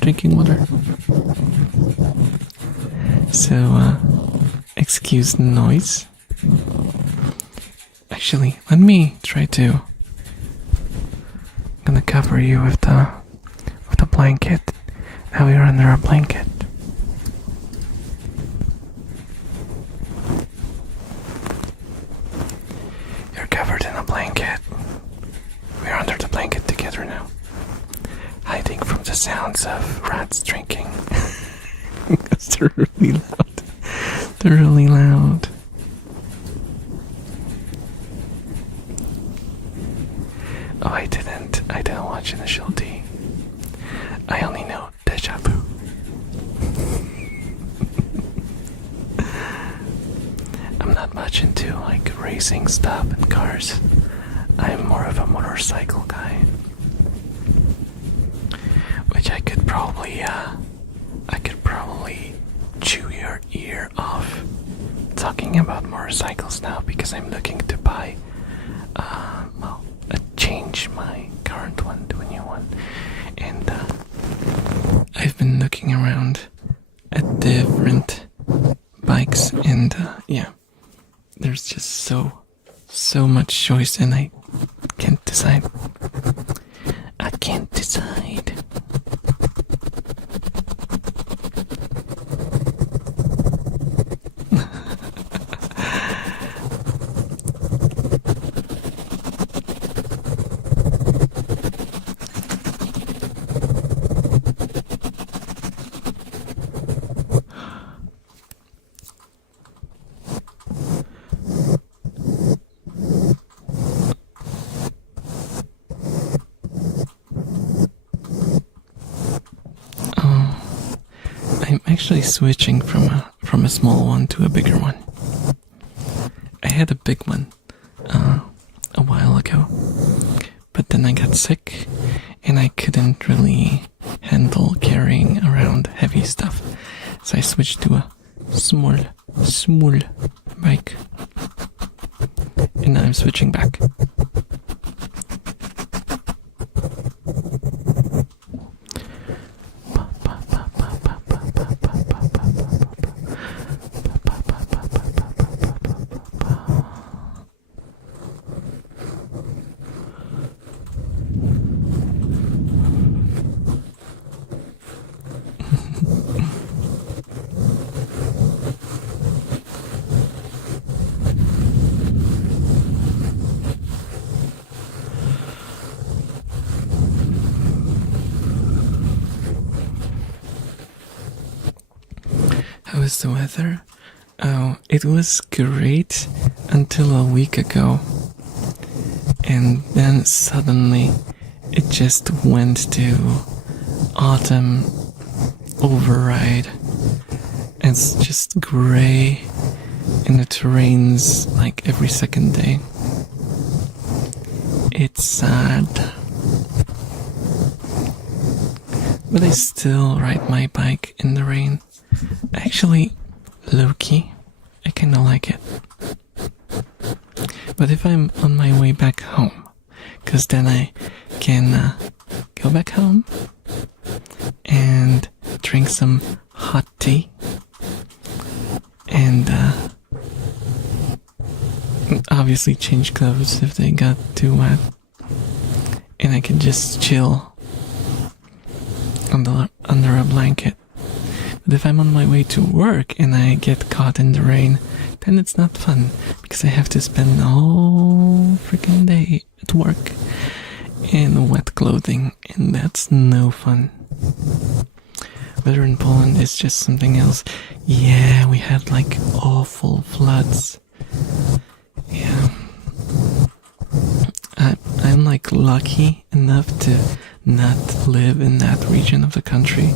drinking water. So, excuse the noise. Actually, let me try to... I'm gonna cover you with the blanket. Now you're under a blanket. You're covered in a blanket. We're under the blanket together now. Hiding from the sounds of rats drinking. Because they're really loud. They're really loud. Oh, I didn't watch Initial D. I only know Deja Vu. I'm not much into like racing stuff and cars. I'm more of a motorcycle guy. Which I could probably chew your ear off talking about motorcycles now, because I'm looking to buy change my current one to a new one. And I've been looking around at different bikes, and yeah, there's just so much choice, and I can't decide. I can't decide. I'm actually switching from a small one to a bigger one. I had a big one a while ago, but then I got sick and I couldn't really handle carrying around heavy stuff, so I switched to a small bike, and now I'm switching back. was the weather? Oh, it was great until a week ago. And then suddenly it just went to autumn override. It's just gray and it rains like every second day. It's sad. But I still ride my bike in the rain. Actually, low-key, I kinda like it. But if I'm on my way back home, cause then I can go back home and drink some hot tea and obviously change clothes if they got too wet, and I can just chill under a blanket. But if I'm on my way to work and I get caught in the rain, then it's not fun, because I have to spend the whole freaking day at work in wet clothing, and that's no fun. Weather in Poland is just something else. Yeah, we had like awful floods. Yeah. I'm like lucky enough to not live in that region of the country.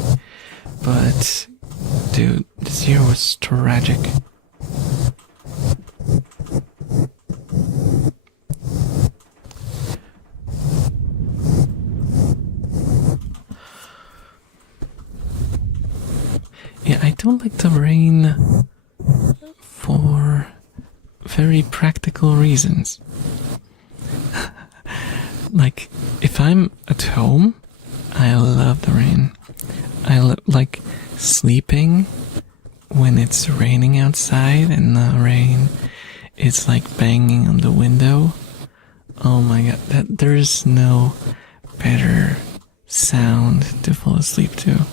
But, dude, this year was tragic. Yeah, I don't like the rain for very practical reasons. Like, if I'm at home, I love the rain. I like sleeping when it's raining outside and the rain is like banging on the window. Oh my god, there's no better sound to fall asleep to.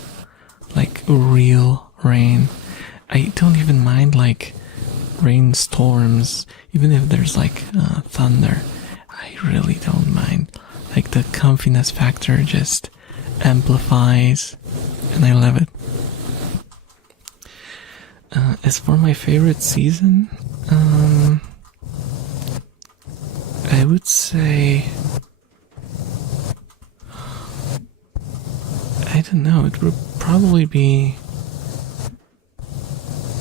Like real rain. I don't even mind like rainstorms, even if there's like thunder. I really don't mind. Like the comfiness factor just amplifies, and I love it. As for my favorite season, I would say, I don't know, it would probably be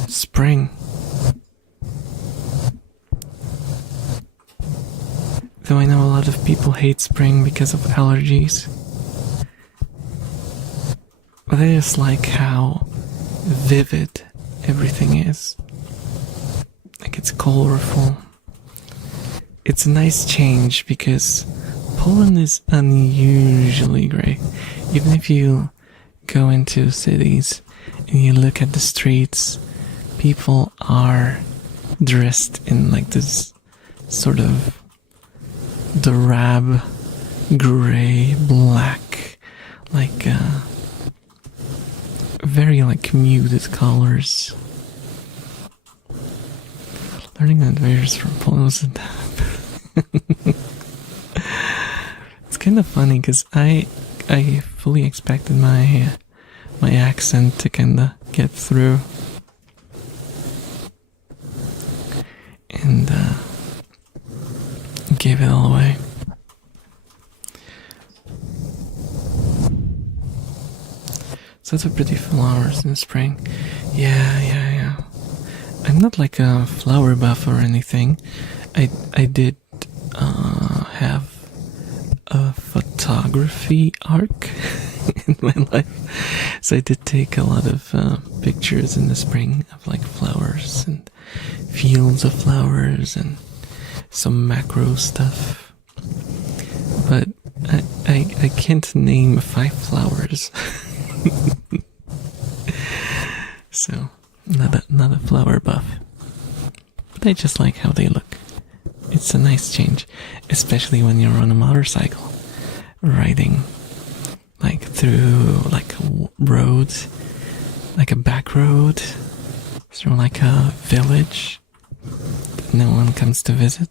spring. Though I know a lot of people hate spring because of allergies. But I just like how vivid everything is. Like, it's colorful. It's a nice change because Poland is unusually gray. Even if you go into cities and you look at the streets, people are dressed in like this sort of drab, gray, black, like very like muted colors. Learning adventures from Poland was it's kind of funny because I fully expected my accent to kind of get through, and gave it all away. So the pretty flowers in spring. Yeah. I'm not like a flower buff or anything. I did have a photography arc in my life. So I did take a lot of pictures in the spring of like flowers and fields of flowers and some macro stuff. But I can't name 5 flowers. So not a flower buff, but I just like how they look. It's a nice change, especially when you're on a motorcycle riding like through like a road, like a back road, through like a village that no one comes to visit,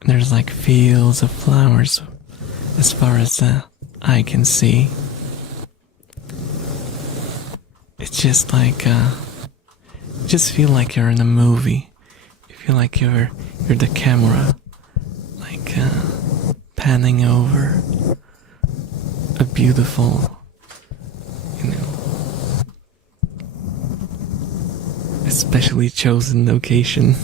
and there's like fields of flowers as far as the eye can see. it's just like just feel like you're in a movie. You feel like you're the camera, like panning over a beautiful, especially chosen location.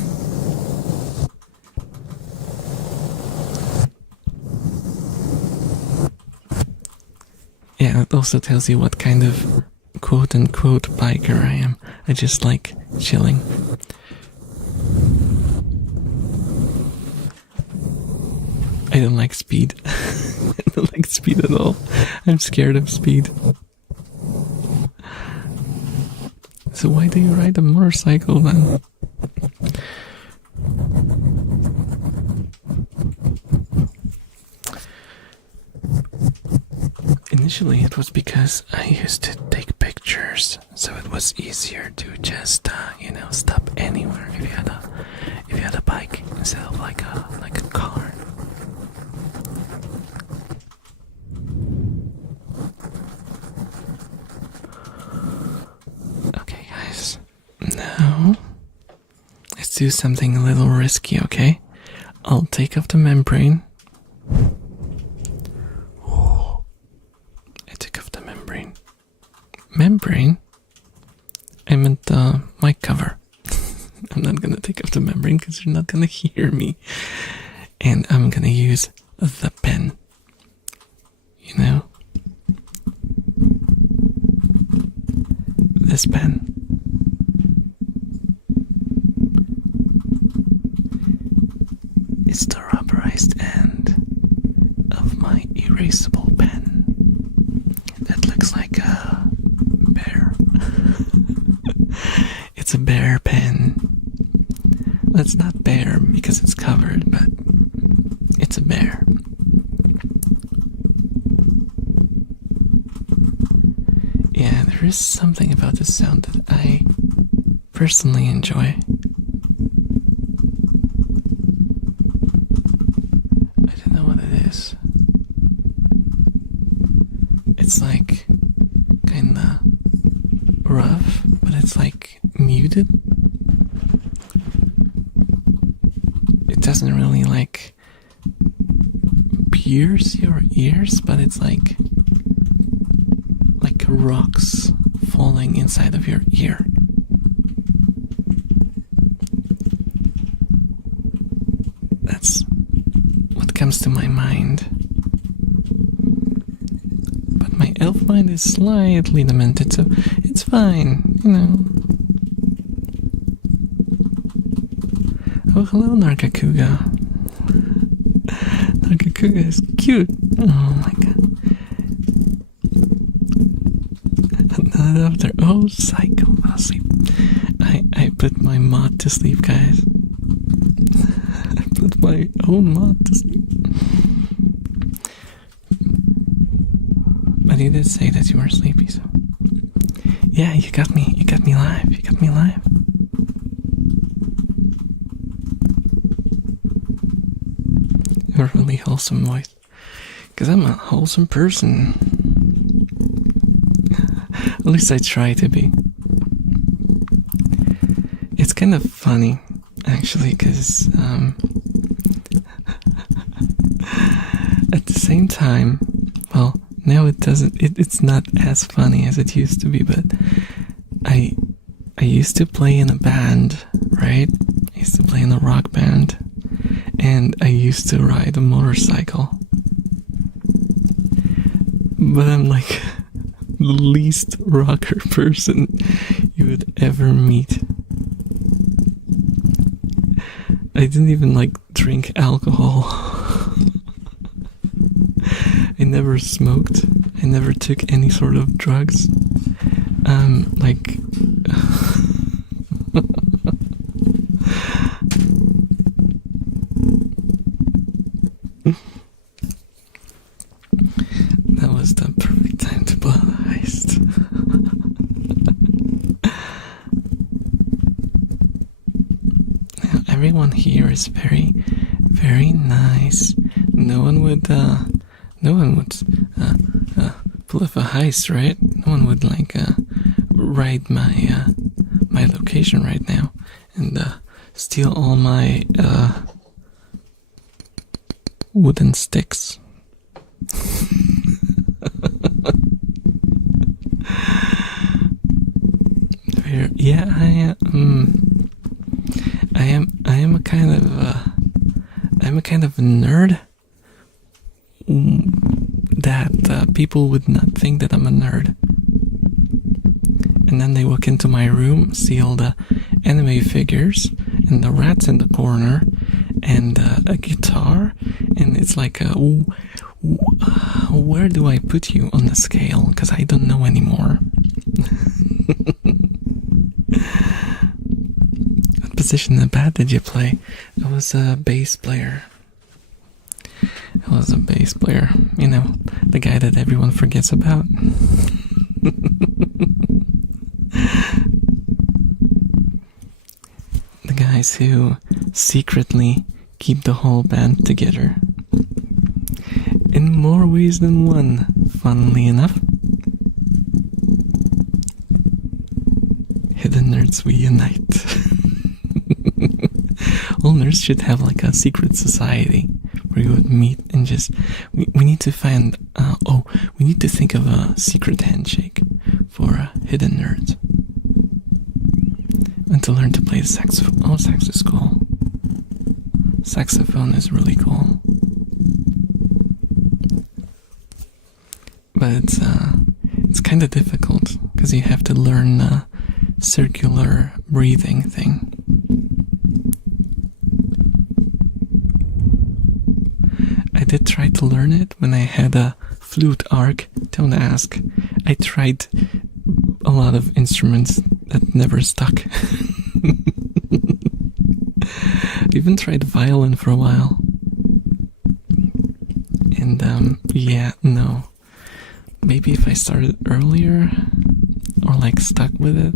Yeah, it also tells you what kind of quote-unquote biker I am. I just like chilling. I don't like speed. I don't like speed at all. I'm scared of speed. So why do you ride a motorcycle then? Initially it was because I used to take pictures, so it was easier to just stop anywhere if you had a bike instead of like a car. Okay guys, now let's do something a little risky, okay? I'll take off the membrane. Membrane? I meant the mic cover. I'm not gonna take off the membrane because you're not gonna hear me. And I'm gonna use the pen. This pen. It's the rubberized end of my erasable pen. That looks like a bear. It's a bear pen. Well, it's not bear because it's covered, but it's a bear. Yeah, there is something about this sound that I personally enjoy. I don't know what it is. It's like kinda rough, but it's like muted. It doesn't really like pierce your ears, but it's like rocks falling inside of your ear. That's what comes to my mind. But my elf mind is slightly demented, so it's fine, Oh, hello, Nargacuga. Nargacuga is cute. Oh my god. Not after. Oh, psycho. Fell asleep. I put my mod to sleep, guys. I put my own mod to sleep. But you did say that you were sleepy, so. Yeah, you got me live. You got me live. You're a really wholesome voice. Because I'm a wholesome person. At least I try to be. It's kind of funny, actually, because at the same time, well, now it's not as funny as it used to be, but I used to play in a band, right? I used to play in a rock band, and I used to ride a motorcycle. But I'm like the least rocker person you would ever meet. I didn't even drink alcohol. I never smoked. I never took any sort of drugs. That was the perfect time to blow the heist. Now, everyone here is very, very nice. No one would pull off a heist, right? No one would write my my location right now and steal all my wooden sticks. Yeah, I am a kind of a nerd that people would not think that I'm a nerd. And then they walk into my room, see all the anime figures and the rats in the corner and a guitar, and it's like, where do I put you on the scale? Because I don't know anymore. What position in the band did you play? I was a bass player. You know, the guy that everyone forgets about. The guys who secretly keep the whole band together. In more ways than one, funnily enough. Hidden nerds, we unite. All nerds should have like a secret society where you would meet and just we need to find we need to think of a secret handshake for hidden nerds. And to learn to play the saxophone. Oh, sax is cool. Saxophone is really cool. But it's kind of difficult because you have to learn the circular breathing thing. I did try to learn it when I had a flute arc. Don't ask. I tried a lot of instruments that never stuck. Even tried violin for a while. And yeah, no. Maybe if I started earlier or like stuck with it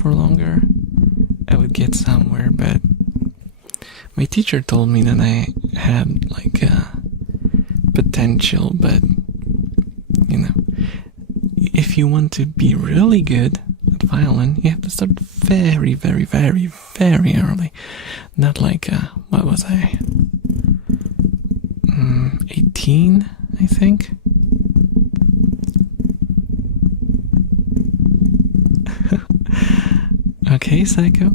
for longer, I would get somewhere, but my teacher told me that I had like potential, but you know, if you want to be really good at violin, you have to start very, very, very, very early. Not like, what was I? 18, I think. Okay, Psycho.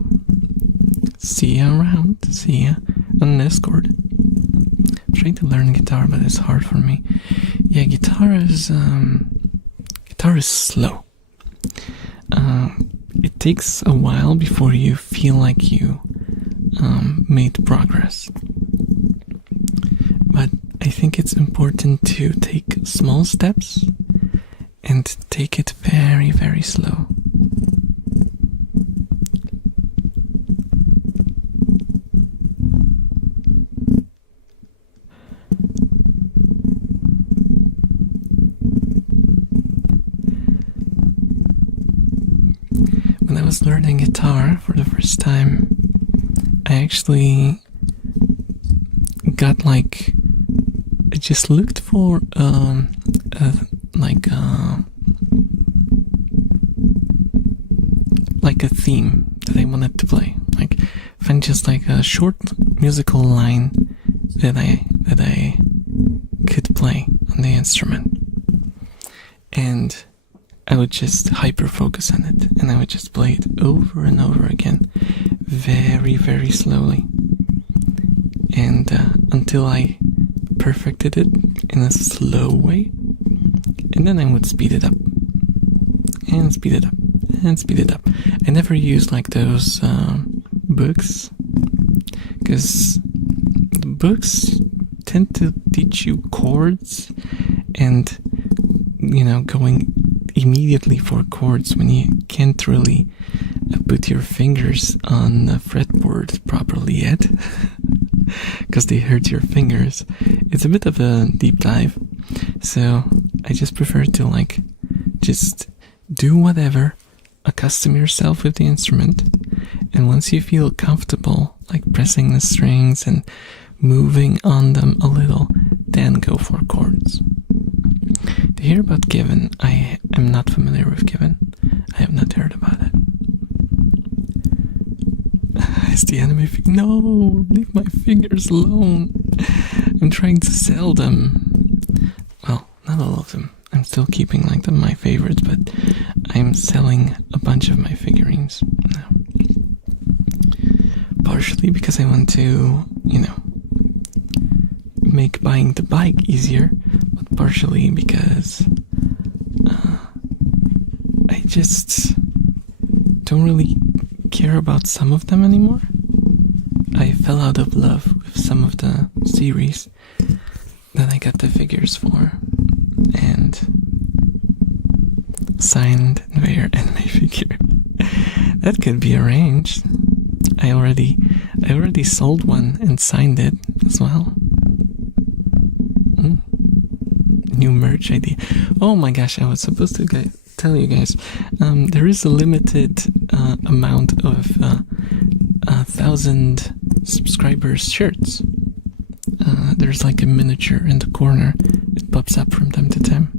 See ya around. See ya on Discord. I'm trying to learn guitar, but it's hard for me. Yeah, guitar is slow. It takes a while before you feel like you made progress. But I think it's important to take small steps and take it very, very slow. When I was learning guitar for the first time, I actually got like, I just looked for like a theme that I wanted to play. Like find just like a short musical line that I could play on the instrument, and I would just hyper focus on it, and I would just play it over and over again, very, very slowly, and until I perfected it in a slow way, and then I would speed it up, and speed it up, and speed it up. I never used like those books, because the books tend to teach you chords, and you know, going immediately for chords when you can't really put your fingers on the fretboard properly yet, because they hurt your fingers. It's a bit of a deep dive, so I just prefer to like just do whatever, accustom yourself with the instrument, and once you feel comfortable like pressing the strings and moving on them a little, then go for chords. To hear about Given, I am not familiar with Given. I have not heard guys, the anime figure. No, leave my figures alone. I'm trying to sell them. Well, not all of them. I'm still keeping like my favorites, but I'm selling a bunch of my figurines now. Partially because I want to, make buying the bike easier, but partially because I just don't really care about some of them anymore. I fell out of love with some of the series that I got the figures for, and signed their anime figure. That could be arranged. I already sold one and signed it as well. New merch idea. Oh my gosh, I was supposed to tell you guys, there is a limited amount of 1,000 subscribers shirts. There's like a miniature in the corner. It pops up from time to time.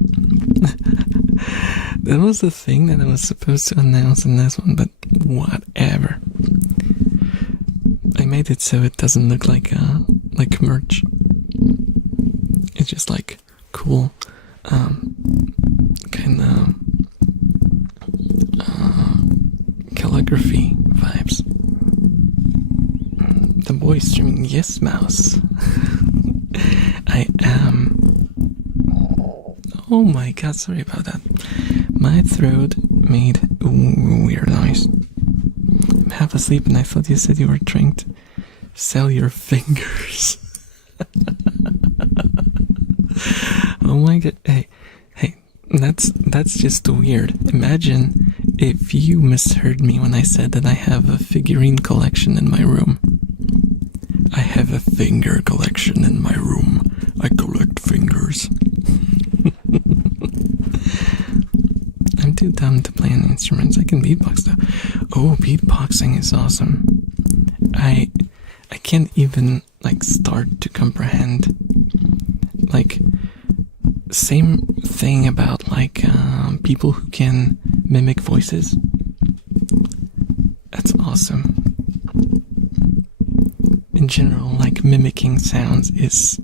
That was the thing that I was supposed to announce in this one, but whatever. I made it so it doesn't look like merch. It's just like cool, kind of calligraphy vibes. The boy streaming, yes, mouse. I am. Oh my god, sorry about that. My throat made a weird noise. I'm half asleep and I thought you said you were trying to sell your fingers. Oh my god, hey, that's just weird. Imagine if you misheard me when I said that I have a figurine collection in my room. I have a finger collection in my room. I collect fingers. I'm too dumb to play any instruments. I can beatbox though. Oh, beatboxing is awesome. I can't even start to comprehend. Same thing about people who can mimic voices. That's awesome. In general, mimicking sounds is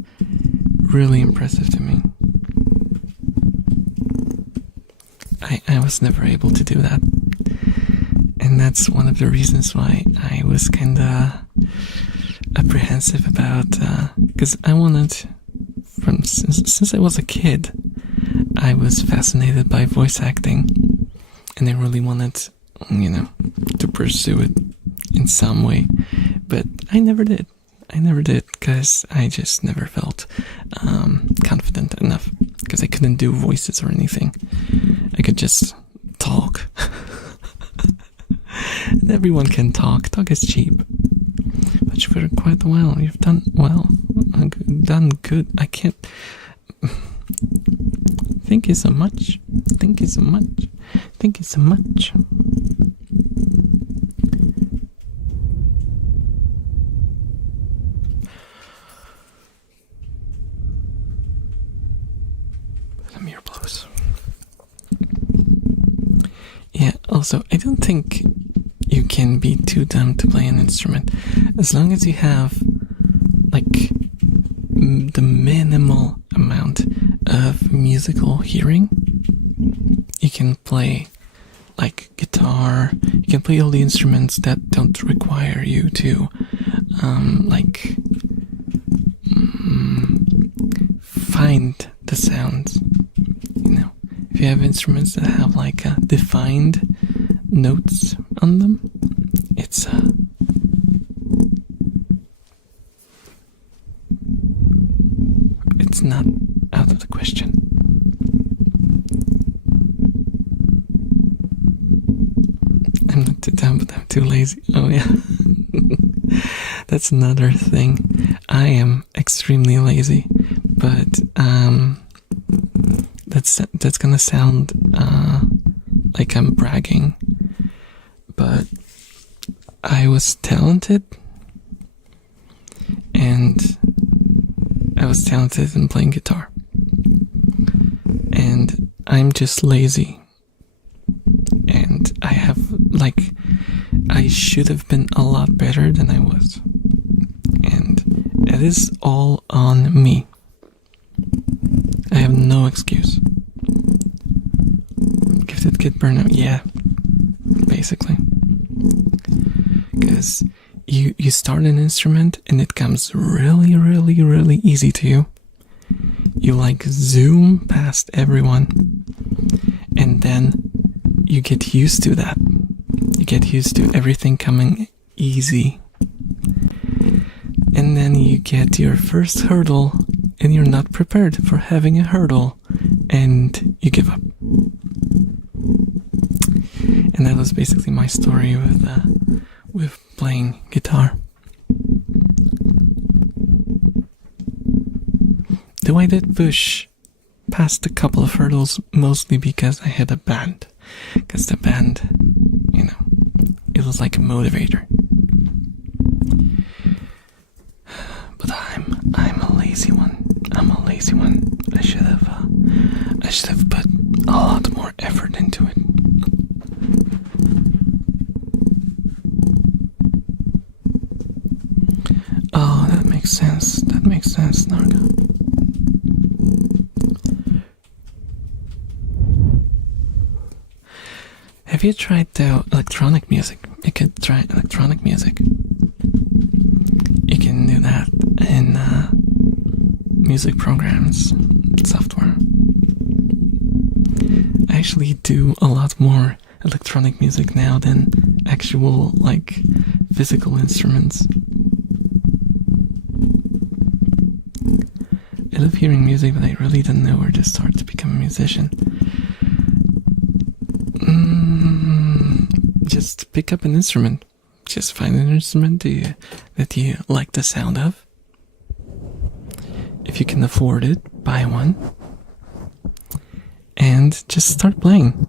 really impressive to me. I was never able to do that. And that's one of the reasons why I was kinda apprehensive about, because I wanted, since I was a kid, I was fascinated by voice acting, and I really wanted, to pursue it in some way, but I never did, because I just never felt confident enough, because I couldn't do voices or anything. I could just talk. And everyone can talk is cheap. But for quite a while, you've done well, done good. I can't. Thank you so much. Thank you so much. Thank you so much. Some earplugs. Yeah, also, I don't think you can be too dumb to play an instrument. As long as you have, the minimal amount of musical hearing, you can play, guitar, you can play all the instruments that don't require you to, find the sounds, If you have instruments that have, defined notes on them, it's not out of the question. I'm not too dumb, but I'm too lazy. Oh yeah. That's another thing. I am extremely lazy, but that's gonna sound like I'm bragging, but I was talented, and I was talented in playing guitar, and I'm just lazy, and I have should have been a lot better than I was. And it is all on me. I have no excuse. Gifted kid burnout, yeah. Basically. Because you start an instrument and it comes really, really, really easy to you. You like zoom past everyone. And then you get used to that. You get used to everything coming easy. And then you get your first hurdle and you're not prepared for having a hurdle and you give up. And that was basically my story with playing guitar. Though I did push past a couple of hurdles, mostly because I had a band. Because the band, you know, it was like a motivator. But I'm a lazy one. I'm a lazy one. I should have put a lot more effort into it. Oh, that makes sense. That makes sense, Narga. Have you tried electronic music? You could try electronic music. You can do that in music programs, software. I actually do a lot more electronic music now than actual, like, physical instruments. I love hearing music, but I really don't know where to start to become a musician. Just pick up an instrument. Just find an instrument that you like the sound of. If you can afford it, buy one. And just start playing.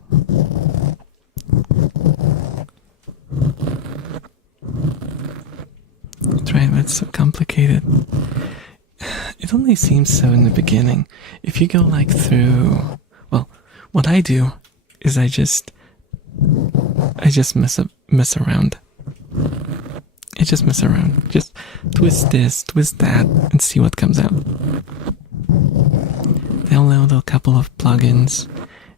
That's right, but it's so complicated. It only seems so in the beginning. If you go like through... Well, what I do is I just mess around. I just mess around. Just twist this, twist that, and see what comes out. Download a couple of plugins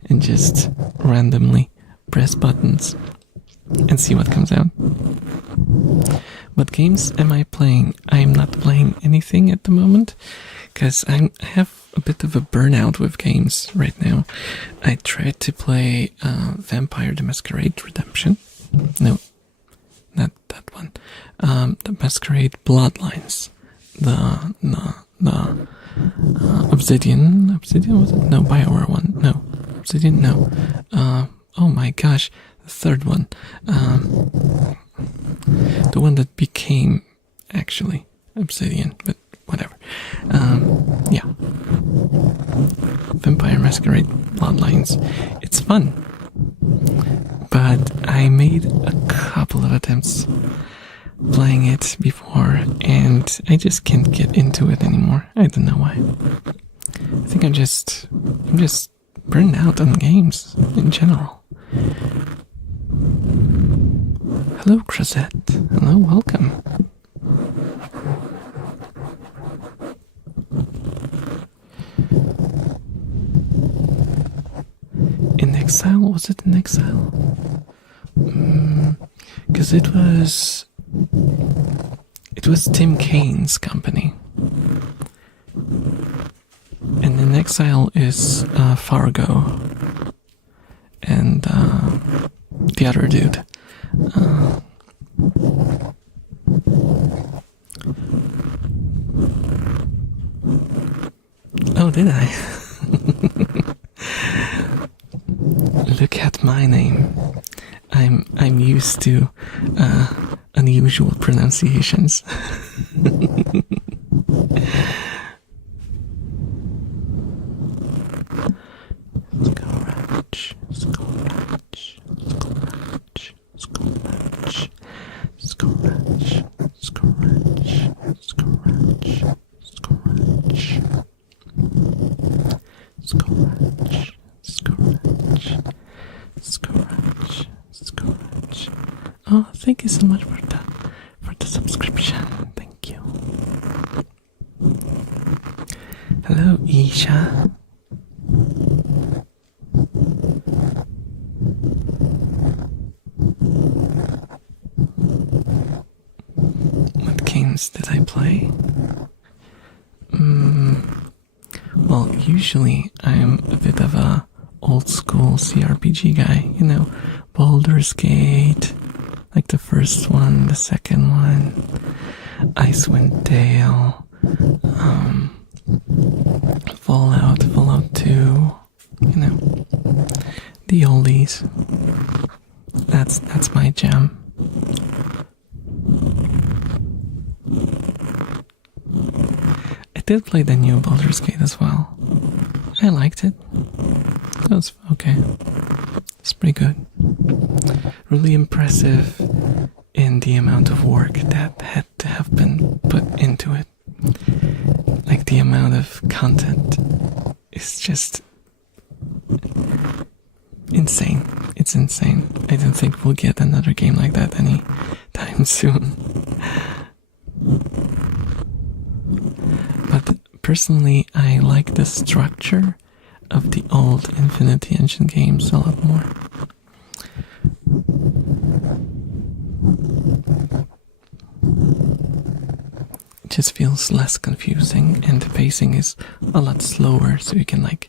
and just randomly press buttons and see what comes out. What games am I playing? I'm not playing anything at the moment because I have a bit of a burnout with games right now. I tried to play Vampire the Masquerade Redemption. No, not that one. The Masquerade Bloodlines. The Obsidian was it? No, BioWare one. No, Obsidian. No. Oh my gosh, the third one. The one that became actually Obsidian, but whatever. Yeah. Vampire Masquerade Bloodlines. It's fun. But I made a couple of attempts playing it before and I just can't get into it anymore. I don't know why. I think I'm just burned out on games in general. Hello, Crozette. Hello, welcome. In Exile? Was it in Exile? Because it was Tim Kane's company. And in Exile is Fargo. And the other dude. Oh, did I? Look at my name. I'm used to unusual pronunciations. Oh, thank you so much for the subscription. Thank you. Hello, Isha. What games did I play? Well, usually I'm a bit of a old school CRPG guy, you know, Baldur's Gate, like the first one, the second one, Icewind Dale, Fallout 2, you know, the oldies. That's my jam. I did play the new Baldur's Gate as well. I liked it. It was okay. It's pretty good. Really impressive in the amount of work that had to have been put into it. Like the amount of content is just insane. It's insane. I don't think we'll get another game like that anytime soon. But personally, I like the structure of the old Infinity Engine games a lot more. It just feels less confusing, and the pacing is a lot slower, so you don't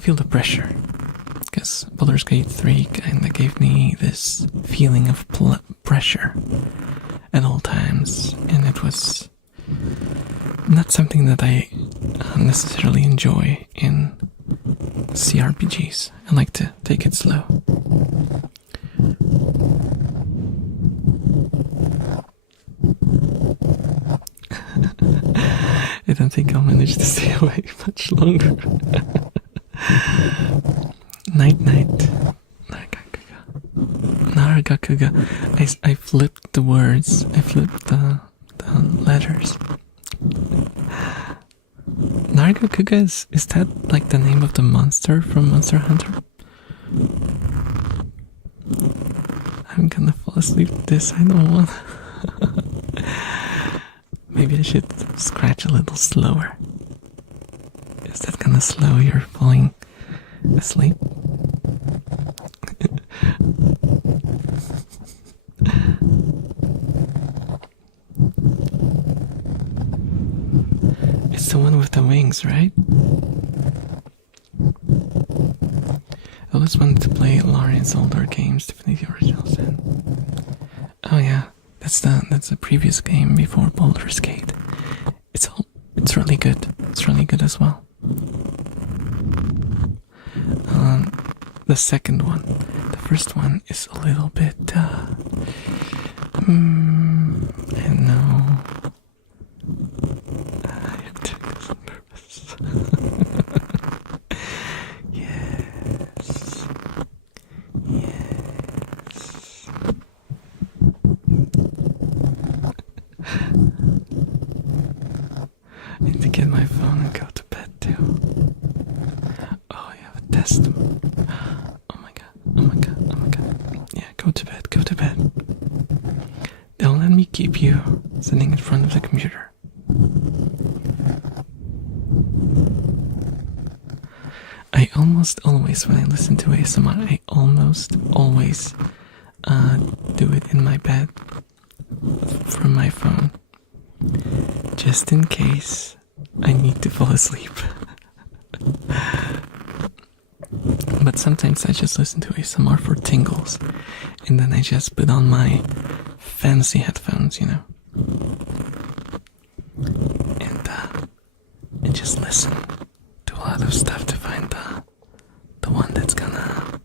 feel the pressure. Because Baldur's Gate 3 kinda gave me this feeling of pressure at all times, and it was not something that I necessarily enjoy in CRPGs. I like to take it slow. I don't think I'll manage to stay away much longer. Night. Naragakuga. I flipped the words. I flipped the letters. Naragakuga is that like the name of the monster from Monster Hunter? I'm gonna fall asleep with this. I don't want. Maybe I should scratch a little slower. Is that gonna slow your falling asleep? It's the one with the wings, right? I always wanted to play Lawrence older games, Definitely Originals. Oh yeah, that's the previous game before Baldur's Gate. It's really good. It's really good as well. The second one. The first one is a little bit, I don't know. I'm doing this on purpose. Yes. I need to get my phone and go to bed too. Oh, you have a test. Oh my god. Yeah, go to bed. Don't let me keep you sitting in front of the computer. I almost always, when I listen to ASMR, I almost always do it in my bed from my phone. Just in case I need to fall asleep. But sometimes I just listen to ASMR for tingles, and then I just put on my fancy headphones, you know, and just listen to a lot of stuff to find the one that's gonna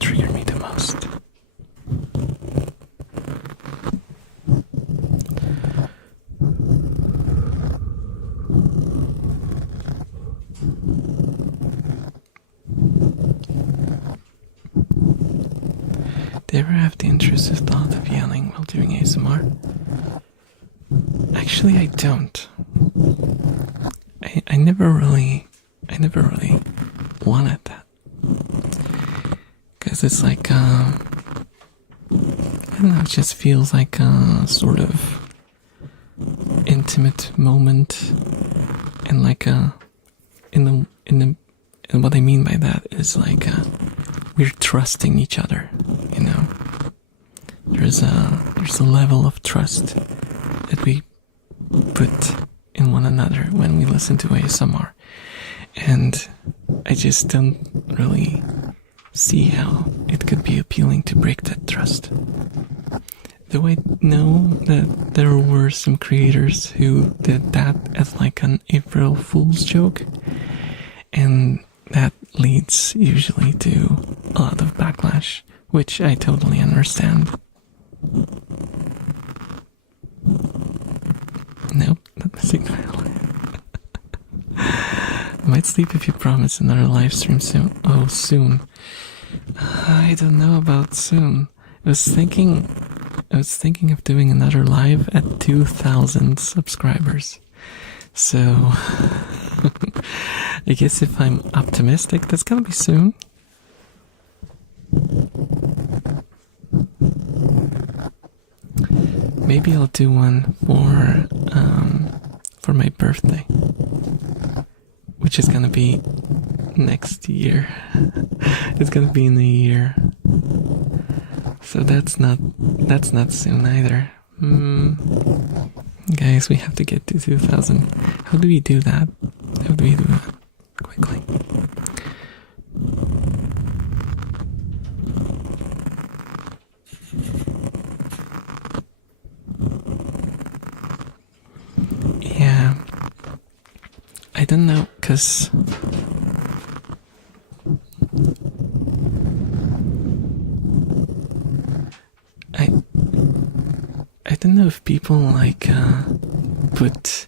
trigger me the most. Do you ever have the intrusive thought of yelling while doing ASMR? Actually, I don't. I never really wanted that. Because it's like, don't know, it just feels like a sort of intimate moment, and like and what I mean by that is like we're trusting each other, you know. There's a level of trust that we put in one another when we listen to ASMR, and I just don't really see how it could be appealing to break that trust. Though I know that there were some creators who did that as like an April Fool's joke, and that leads usually to a lot of backlash, which I totally understand. Nope, not missing file. I might sleep if you promise another live stream soon. Oh, soon. I don't know about soon. I was thinking of doing another live at 2,000 subscribers. So, I guess if I'm optimistic, that's gonna be soon. Maybe I'll do one for my birthday, which is gonna be next year. It's gonna be in a year, so that's not soon either. Guys, we have to get to 2,000. How do we do that? How do we do that quickly? Yeah, I don't know, cause I don't know if people like put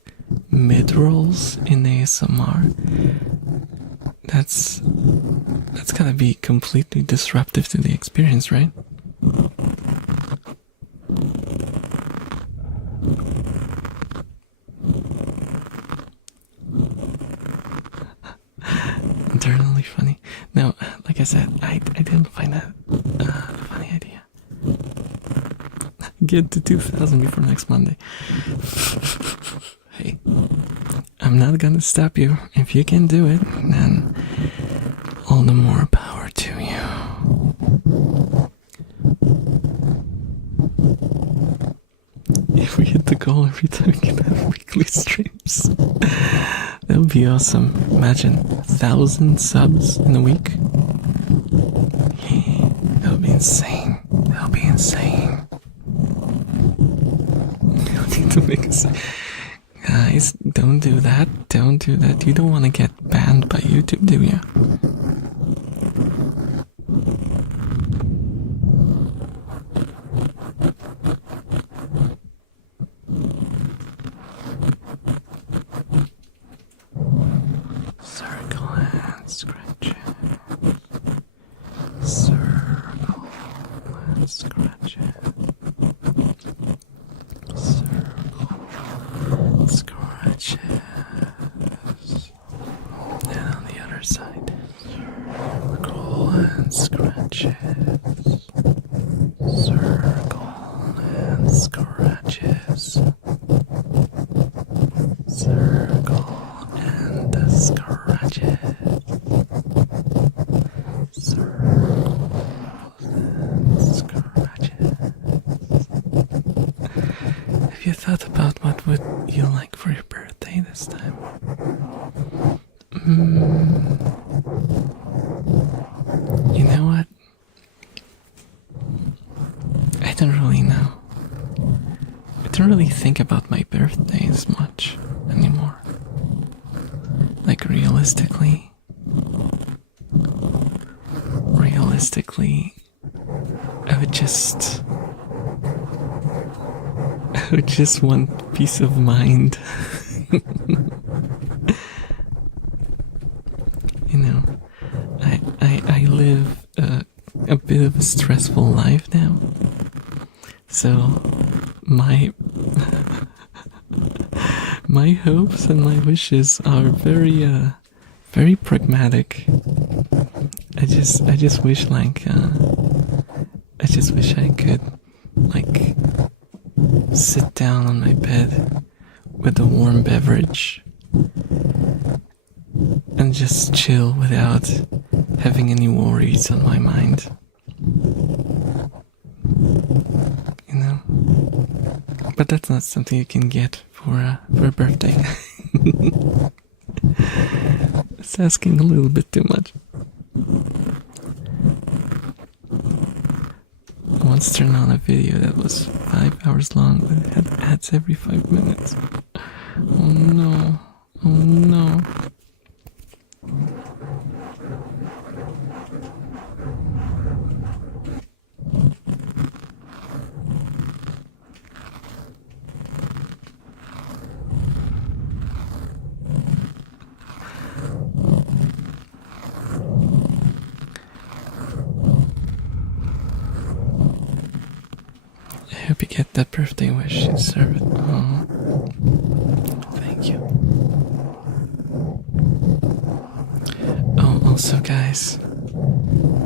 mid-rolls in ASMR. That's gotta be completely disruptive to the experience, right? Internally funny. No, like I said, I didn't find that a funny idea. Get to 2,000 before next Monday. Hey, I'm not gonna stop you. If you can do it, then all the more power to you. If we hit the goal every time we can have weekly streams, that would be awesome. Imagine 1,000 subs in a week. Yeah, that would be insane. That would be insane. To make us, guys, don't do that. Don't do that. You don't want to get banned by YouTube, do you? Circle and scratch it. Circle and scratch it. Scratches. And on the other side, circle and scratches. Circle and scratches. Circle and scratches. Circles and scratches. Have you thought about what would you like for your birthday this time? You know what? I don't really know. I don't really think about my birthdays much anymore. Like realistically, I would just want peace of mind. You know, I live a bit of a stressful life now, so my hopes and my wishes are very pragmatic. I just wish I could like sit down on my bed with a warm beverage and just chill without having any worries on my mind. You know? But that's not something you can get for a birthday. It's asking a little bit too much. I once turned on a video that was 5 hours long, but it had ads every 5 minutes. Oh no. Oh no. I hope you get that birthday wish. You deserve it. Oh, thank you. Oh, also, guys,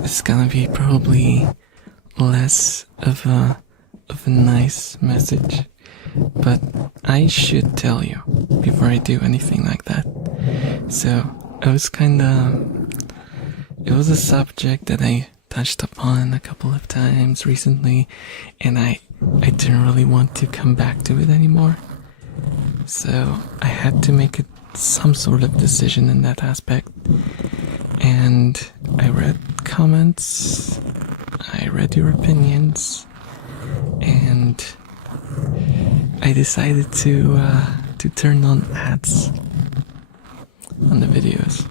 this is gonna be probably less of a nice message, but I should tell you before I do anything like that. So, it was a subject that I touched upon a couple of times recently, and I didn't really want to come back to it anymore. So I had to make some sort of decision in that aspect. And I read comments, I read your opinions, and I decided to turn on ads on the videos.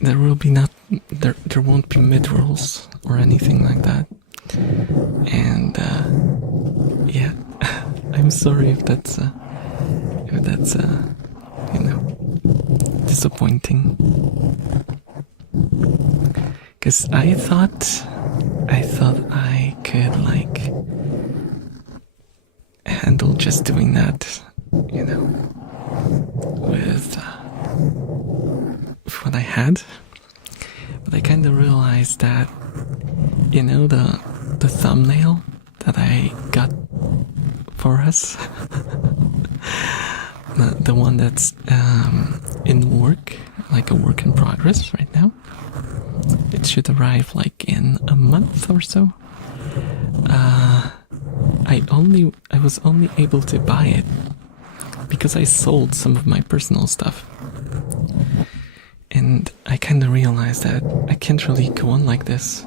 There won't be mid-rolls or anything like that. And yeah, I'm sorry if that's disappointing. Cause I thought I could handle just doing that, with what I had. But I kind of realized that, the thumbnail that I got for us, the one that's in work, like a work in progress right now. It should arrive in a month or so. I was only able to buy it because I sold some of my personal stuff. And I kind of realized that I can't really go on like this.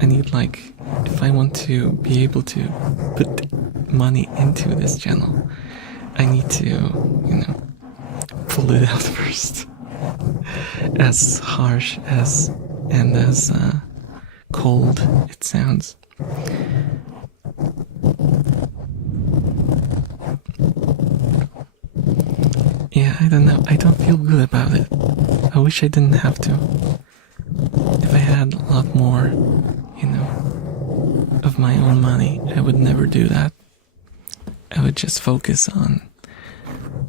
I need, if I want to be able to put money into this channel, I need to, pull it out first. As harsh as cold it sounds. Yeah, I don't know. I don't feel good about it. I wish I didn't have to. If I had a lot more, of my own money, I would never do that. I would just focus on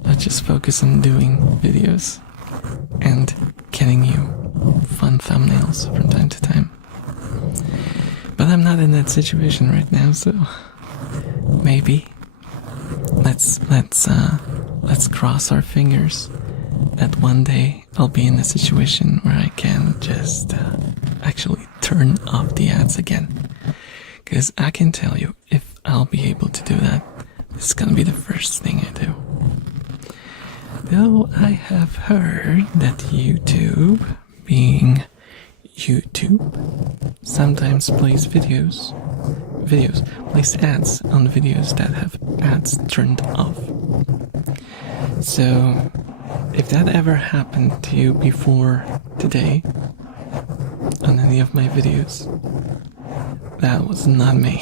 doing videos and getting you fun thumbnails from time to time. But I'm not in that situation right now, so maybe let's cross our fingers that one day I'll be in a situation where I can just actually turn off the ads again. Because I can tell you, if I'll be able to do that, it's gonna be the first thing I do. Though I have heard that YouTube, being YouTube, sometimes plays plays ads on videos that have ads turned off. So, if that ever happened to you before today, on any of my videos, that was not me.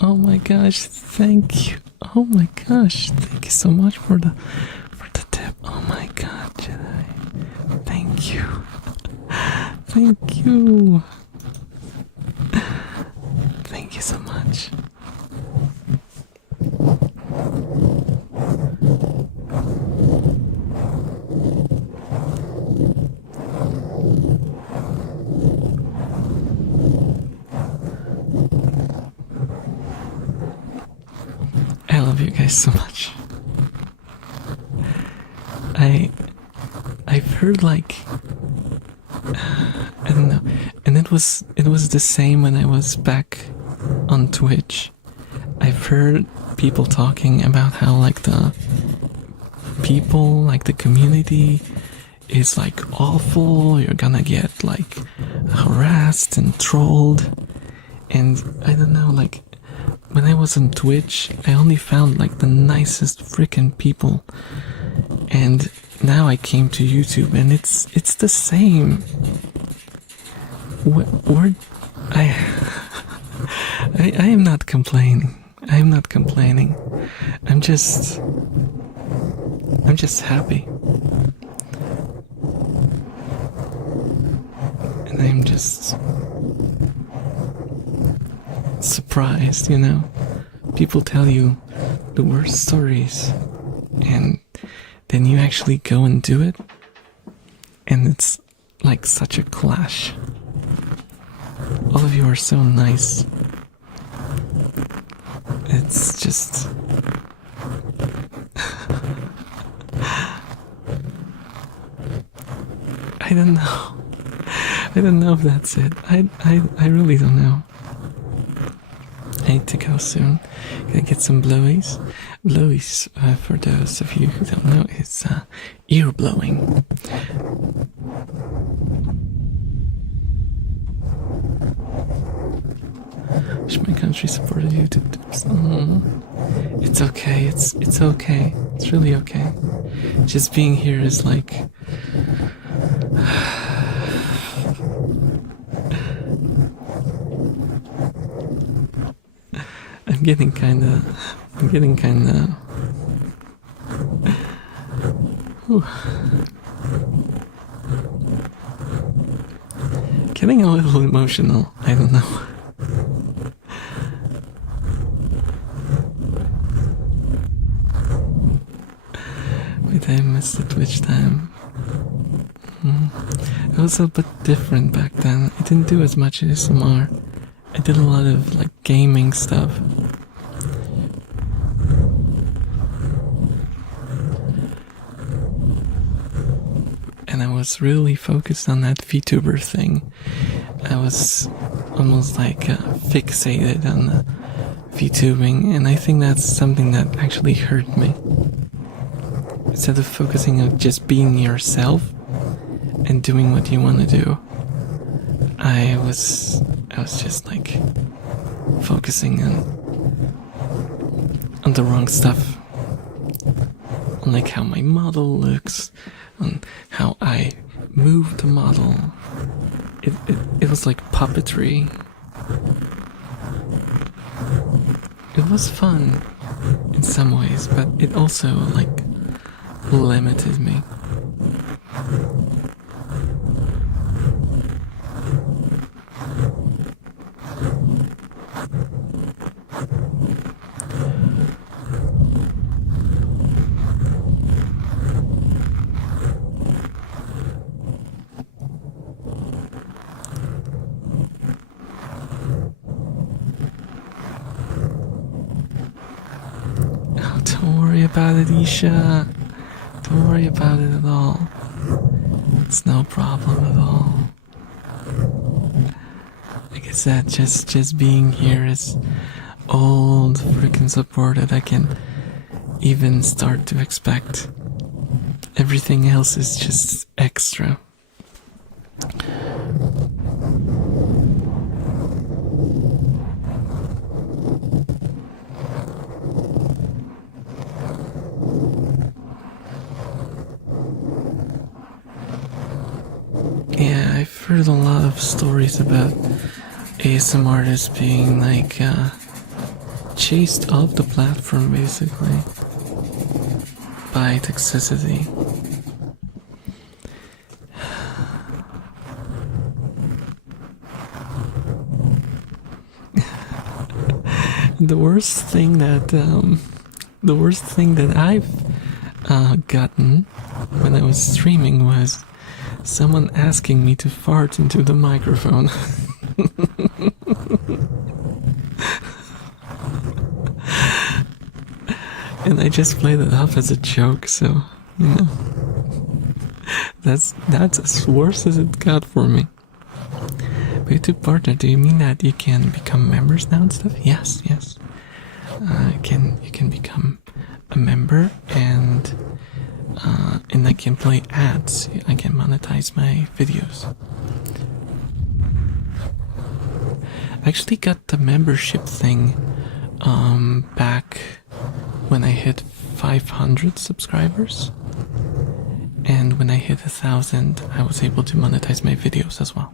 Oh my gosh, thank you. Oh my gosh, thank you so much for the tip. Oh my god, Jedi. Thank you. Thank you. Thank you so much. guys so much. I've heard like I don't know, and it was the same when I was back on Twitch. I've heard people talking about how like the people, like the community is like awful, you're gonna get like harassed and trolled, and I don't know, like when I was on Twitch I only found like the nicest freaking people, and now I came to YouTube and it's the same. I am not complaining. I am not complaining. I'm just happy. And I'm just surprised, you know. People tell you the worst stories and then you actually go and do it, and it's like such a clash. All of you are so nice. It's just I don't know. I don't know if that's it. I really don't know. I need to go soon. Gonna get some blowies. Blowies, for those of you who don't know, is ear blowing. Wish my country supported YouTube tips. It's okay. It's okay. It's really okay. Just being here is like I'm getting kinda getting a little emotional. I don't know. Wait, I missed the Twitch time. It was a bit different back then. I didn't do as much ASMR. I did a lot of like gaming stuff. And I was really focused on that VTuber thing. I was almost like fixated on the VTubing, and I think that's something that actually hurt me. Instead of focusing on just being yourself and doing what you want to do, I was just like focusing on the wrong stuff, on like how my model looks, on how I move the model. It was like puppetry. It was fun in some ways, but it also like limited me. Don't worry about it, Isha. Don't worry about it at all. It's no problem at all. Like I said, just being here is all the freaking support that I can even start to expect. Everything else is just extra. Yeah, I've heard a lot of stories about ASM artists being like chased off the platform basically by toxicity. The worst thing that I've gotten when I was streaming was someone asking me to fart into the microphone. I just played it off as a joke, so, you know. That's as worse as it got for me. But YouTube partner, do you mean that you can become members now and stuff? Yes. You can become a member, and I can play ads. I can monetize my videos. I actually got the membership thing back when I hit 500 subscribers, and when I hit 1,000 I was able to monetize my videos as well.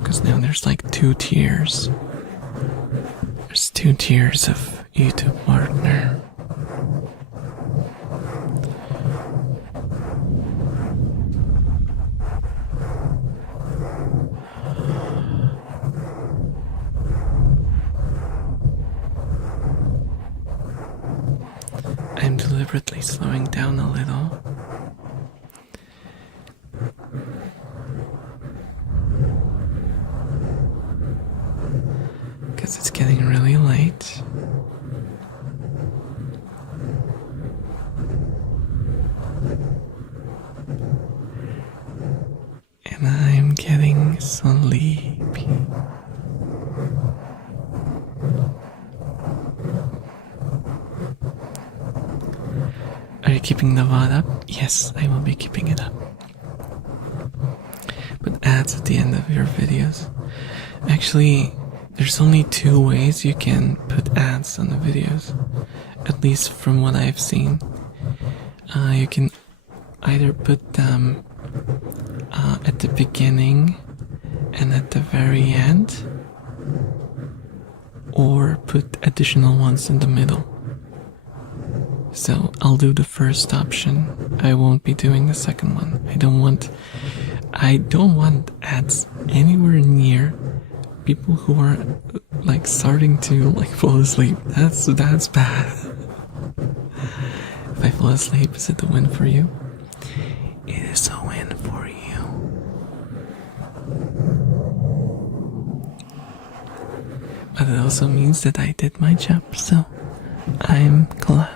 Because now there's like 2 tiers. There's 2 tiers of YouTube partner. I'm deliberately slowing down a little. Because it's getting really late. And I'm getting sleepy. Are you keeping the VOD up? Yes, I will be keeping it up. Put ads at the end of your videos. Actually, there's only 2 ways you can put ads on the videos, at least from what I've seen. You can either put them at the beginning and at the very end, or put additional ones in the middle. So I'll do the first option. I won't be doing the second one. I don't want ads anywhere near people who are like starting to like fall asleep. That's bad. If I fall asleep, is it a win for you? It is a win for you. But it also means that I did my job, so I'm glad.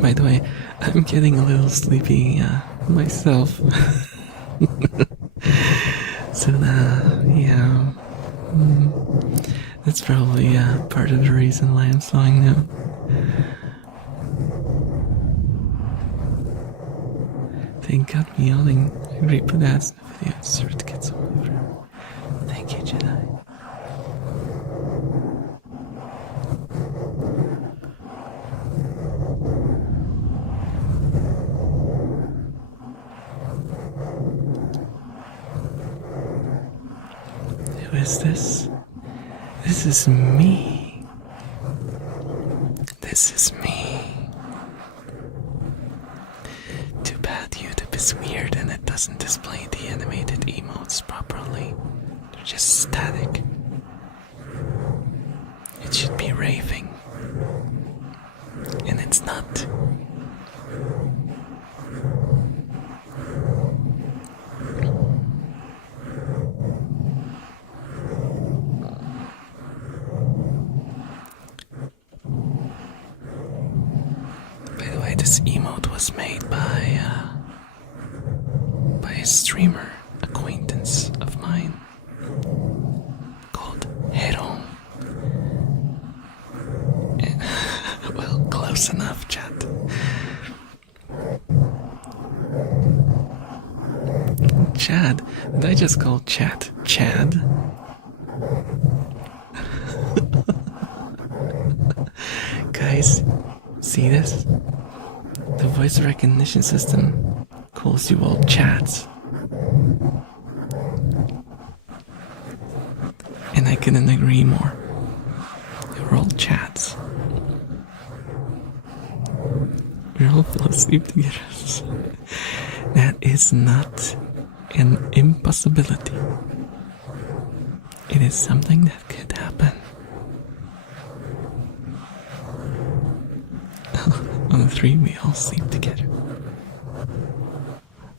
By the way, I'm getting a little sleepy myself. So yeah, that's probably part of the reason why I'm slowing down. They got me yelling. I agree, put ads in the video. Sure to get some over. Thank you, Jedi. Who is this? This is me. This is me. Too bad YouTube is weird and it doesn't display the animated emotes properly. They're just static. It should be raving. And it's not. This emote was made by a streamer acquaintance of mine called Hero. Well, close enough, chat. Chad? Did I just call chat Chad? guys see this? The voice recognition system calls you all chats. And I couldn't agree more. You're all chats. We're all fall asleep together. That is not an impossibility. It is something that could happen. On the 3, we all sleep together.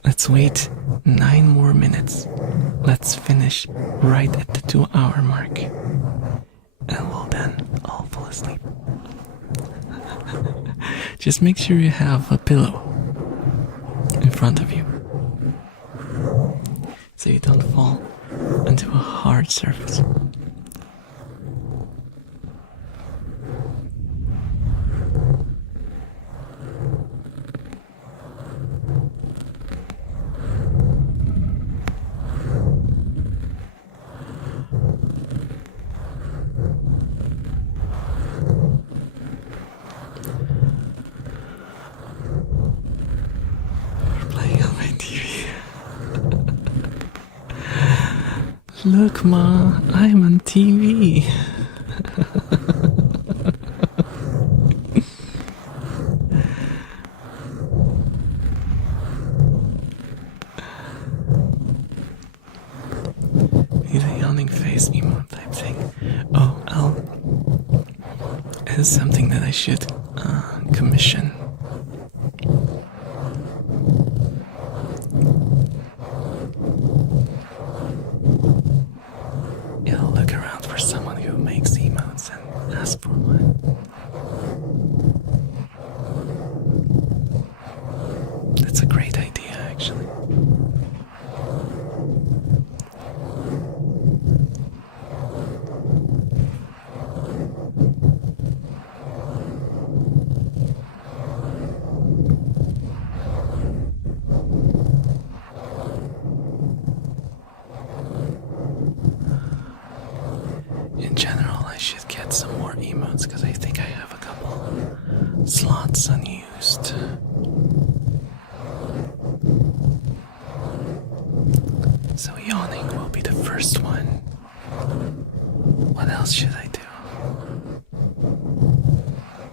Let's wait 9 more minutes. Let's finish right at the 2-hour mark. And we'll then all fall asleep. Just make sure you have a pillow in front of you, so you don't fall onto a hard surface. Look, Ma, I'm on TV. He's a yawning face emote type thing. Oh, it is something that I should commission. I'll look around for someone who makes emotes and ask for one. That's a great idea, actually. In general, I should get some more emotes because I think I have a couple slots unused. So yawning will be the first one. What else should I do?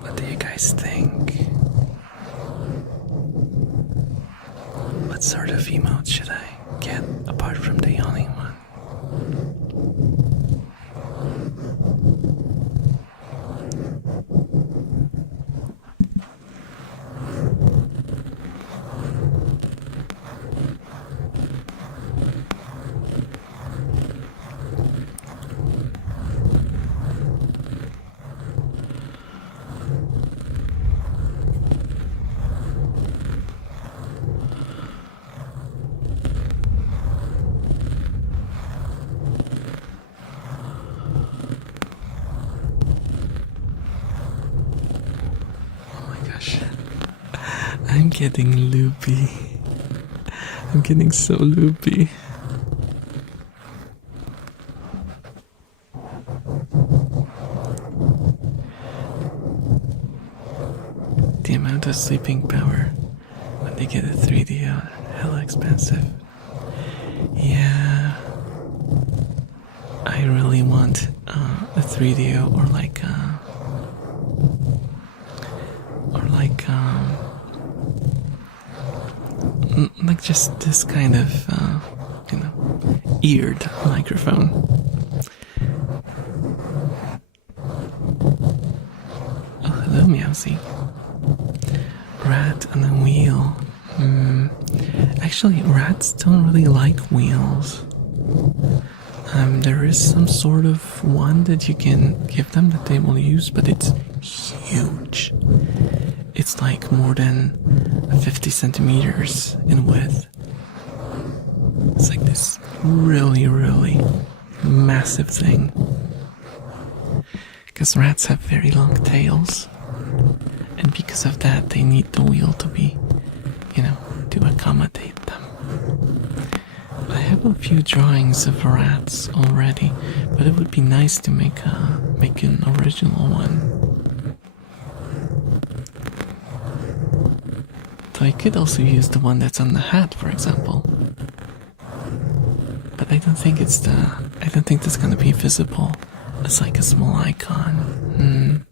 What do you guys think? What sort of emote should I get apart from the yawning one? I'm getting loopy. I'm getting so loopy. The amount of sleeping power when they get a 3D are hella expensive. Yeah, I really want a 3D or like just this kind of eared microphone. Oh, hello, Meowsy. Rat on a wheel. Actually, rats don't really like wheels. There is some sort of one that you can give them that they will use, but it's huge. It's like more than 50 centimeters in width. It's like this really, really massive thing. Because rats have very long tails. And because of that, they need the wheel to be, to accommodate them. I have a few drawings of rats already, but it would be nice to make an original one. So I could also use the one that's on the hat, for example. But I don't think that's gonna be visible as like a small icon.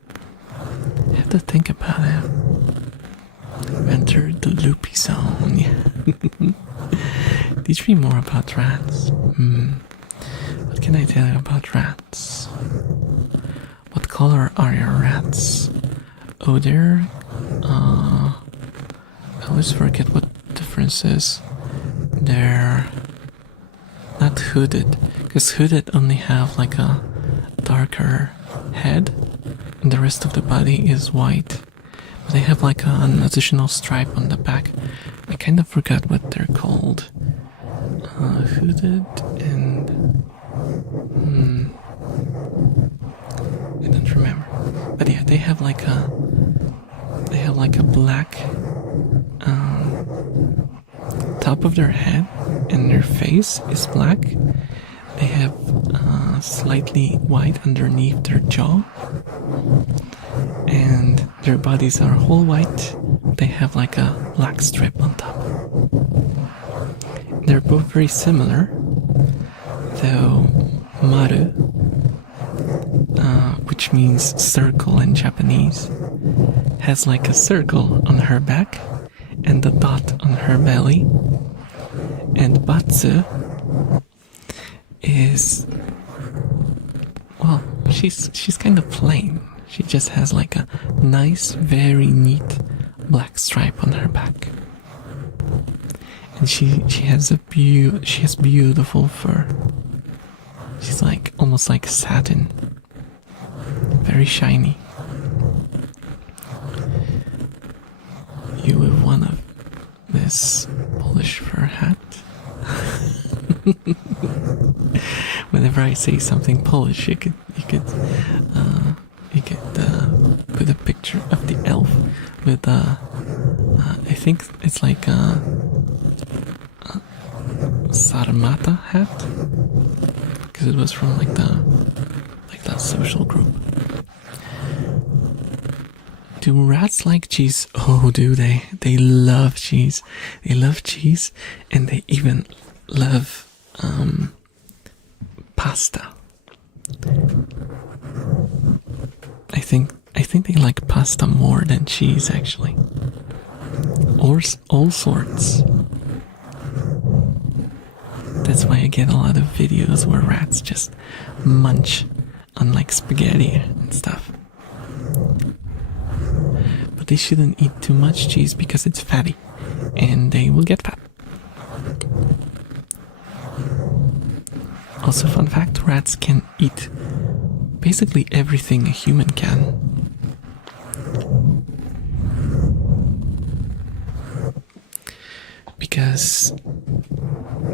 I have to think about it. Enter the loopy zone. Teach me more about rats. What can I tell you about rats? What color are your rats? Oh, they're I always forget what the difference is. They're not hooded, because hooded only have like a darker head and the rest of the body is white. But they have like an additional stripe on the back. I kind of forgot what they're called. Hooded and I don't remember. But yeah, they have like a black top of their head, and their face is black. They have slightly white underneath their jaw, and their bodies are whole white. They have like a black strip on top. They're both very similar, though maru, which means circle in Japanese, has like a circle on her back and a dot on her belly, and batsu is, well, she's kind of plain. She just has like a nice, very neat black stripe on her back, and she has beautiful fur. She's like almost like satin, very shiny. You would want this Polish fur hat. Whenever I say something Polish, you could put a picture of the elf with I think it's like a sarmata hat, because it was from like that social group. Do rats like cheese? Oh, do they? They love cheese. They love cheese, and they even love pasta. I think they like pasta more than cheese, actually. Or all sorts. That's why I get a lot of videos where rats just munch on like spaghetti and stuff. But they shouldn't eat too much cheese because it's fatty, and they will get fat. Also, fun fact, rats can eat basically everything a human can. Because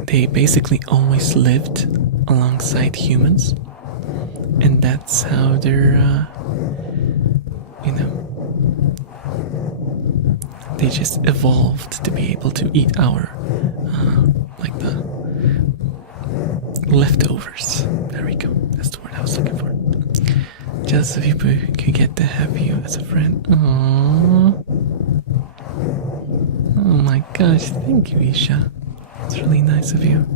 they basically always lived alongside humans, and that's how they're, they just evolved to be able to eat our, like the leftovers. There we go. That's the word I was looking for. Just so people could get to have you as a friend. Aww. Oh my gosh, thank you, Isha. It's really nice of you.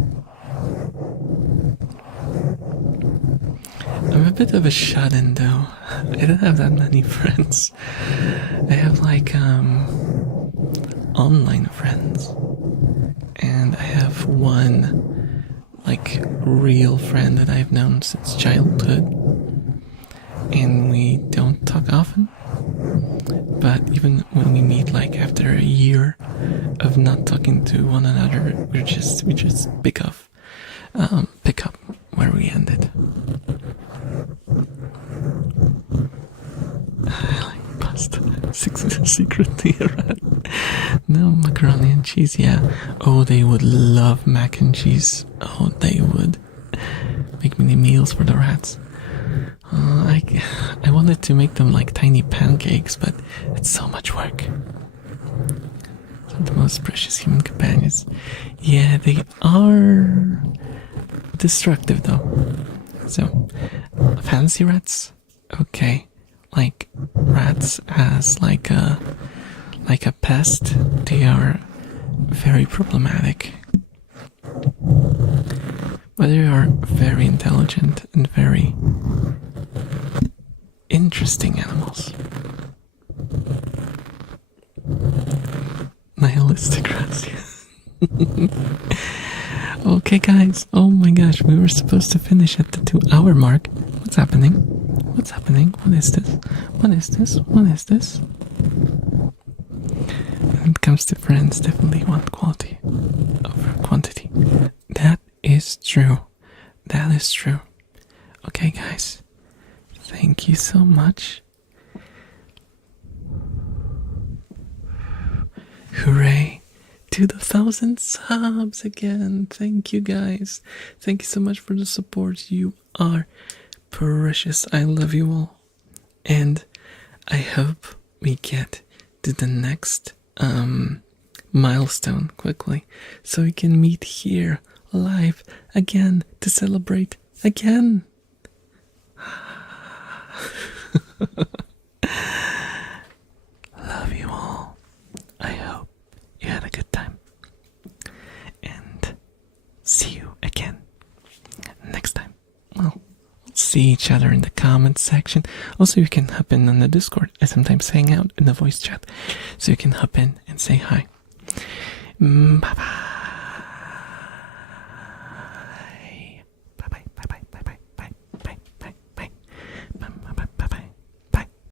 I'm a bit of a shut-in though. I don't have that many friends. I have like online friends, and I have one like real friend that I've known since childhood, and we don't talk often. But even when we meet, like after a year of not talking to one another, we just pick up where we ended. I like pasta. Secretly a rat. No, macaroni and cheese, yeah. Oh, they would love mac and cheese. Oh, they would. Make mini meals for the rats. I wanted to make them like tiny pancakes, but it's so much work. They're the most precious human companions. Yeah, they are destructive though. So, fancy rats? Okay. Like rats as like like a pest, they are very problematic. But they are very intelligent and very interesting animals. Nihilistic rats. Okay, guys. Oh my gosh, we were supposed to finish at the 2-hour mark. What's happening? What's happening? What is this? What is this? What is this? When it comes to friends, definitely want quality over quantity. That is true. That is true. Okay, guys. Thank you so much. Hooray to the 1,000 subs again. Thank you, guys. Thank you so much for the support. You are precious. I love you all. And I hope we get to the next milestone quickly, so we can meet here live again to celebrate again. Love you all. I hope you had a good time, and see you again next time. Well, we'll see each other in the comments section. Also, you can hop in on the Discord. I sometimes hang out in the voice chat, so you can hop in and say hi. Bye bye.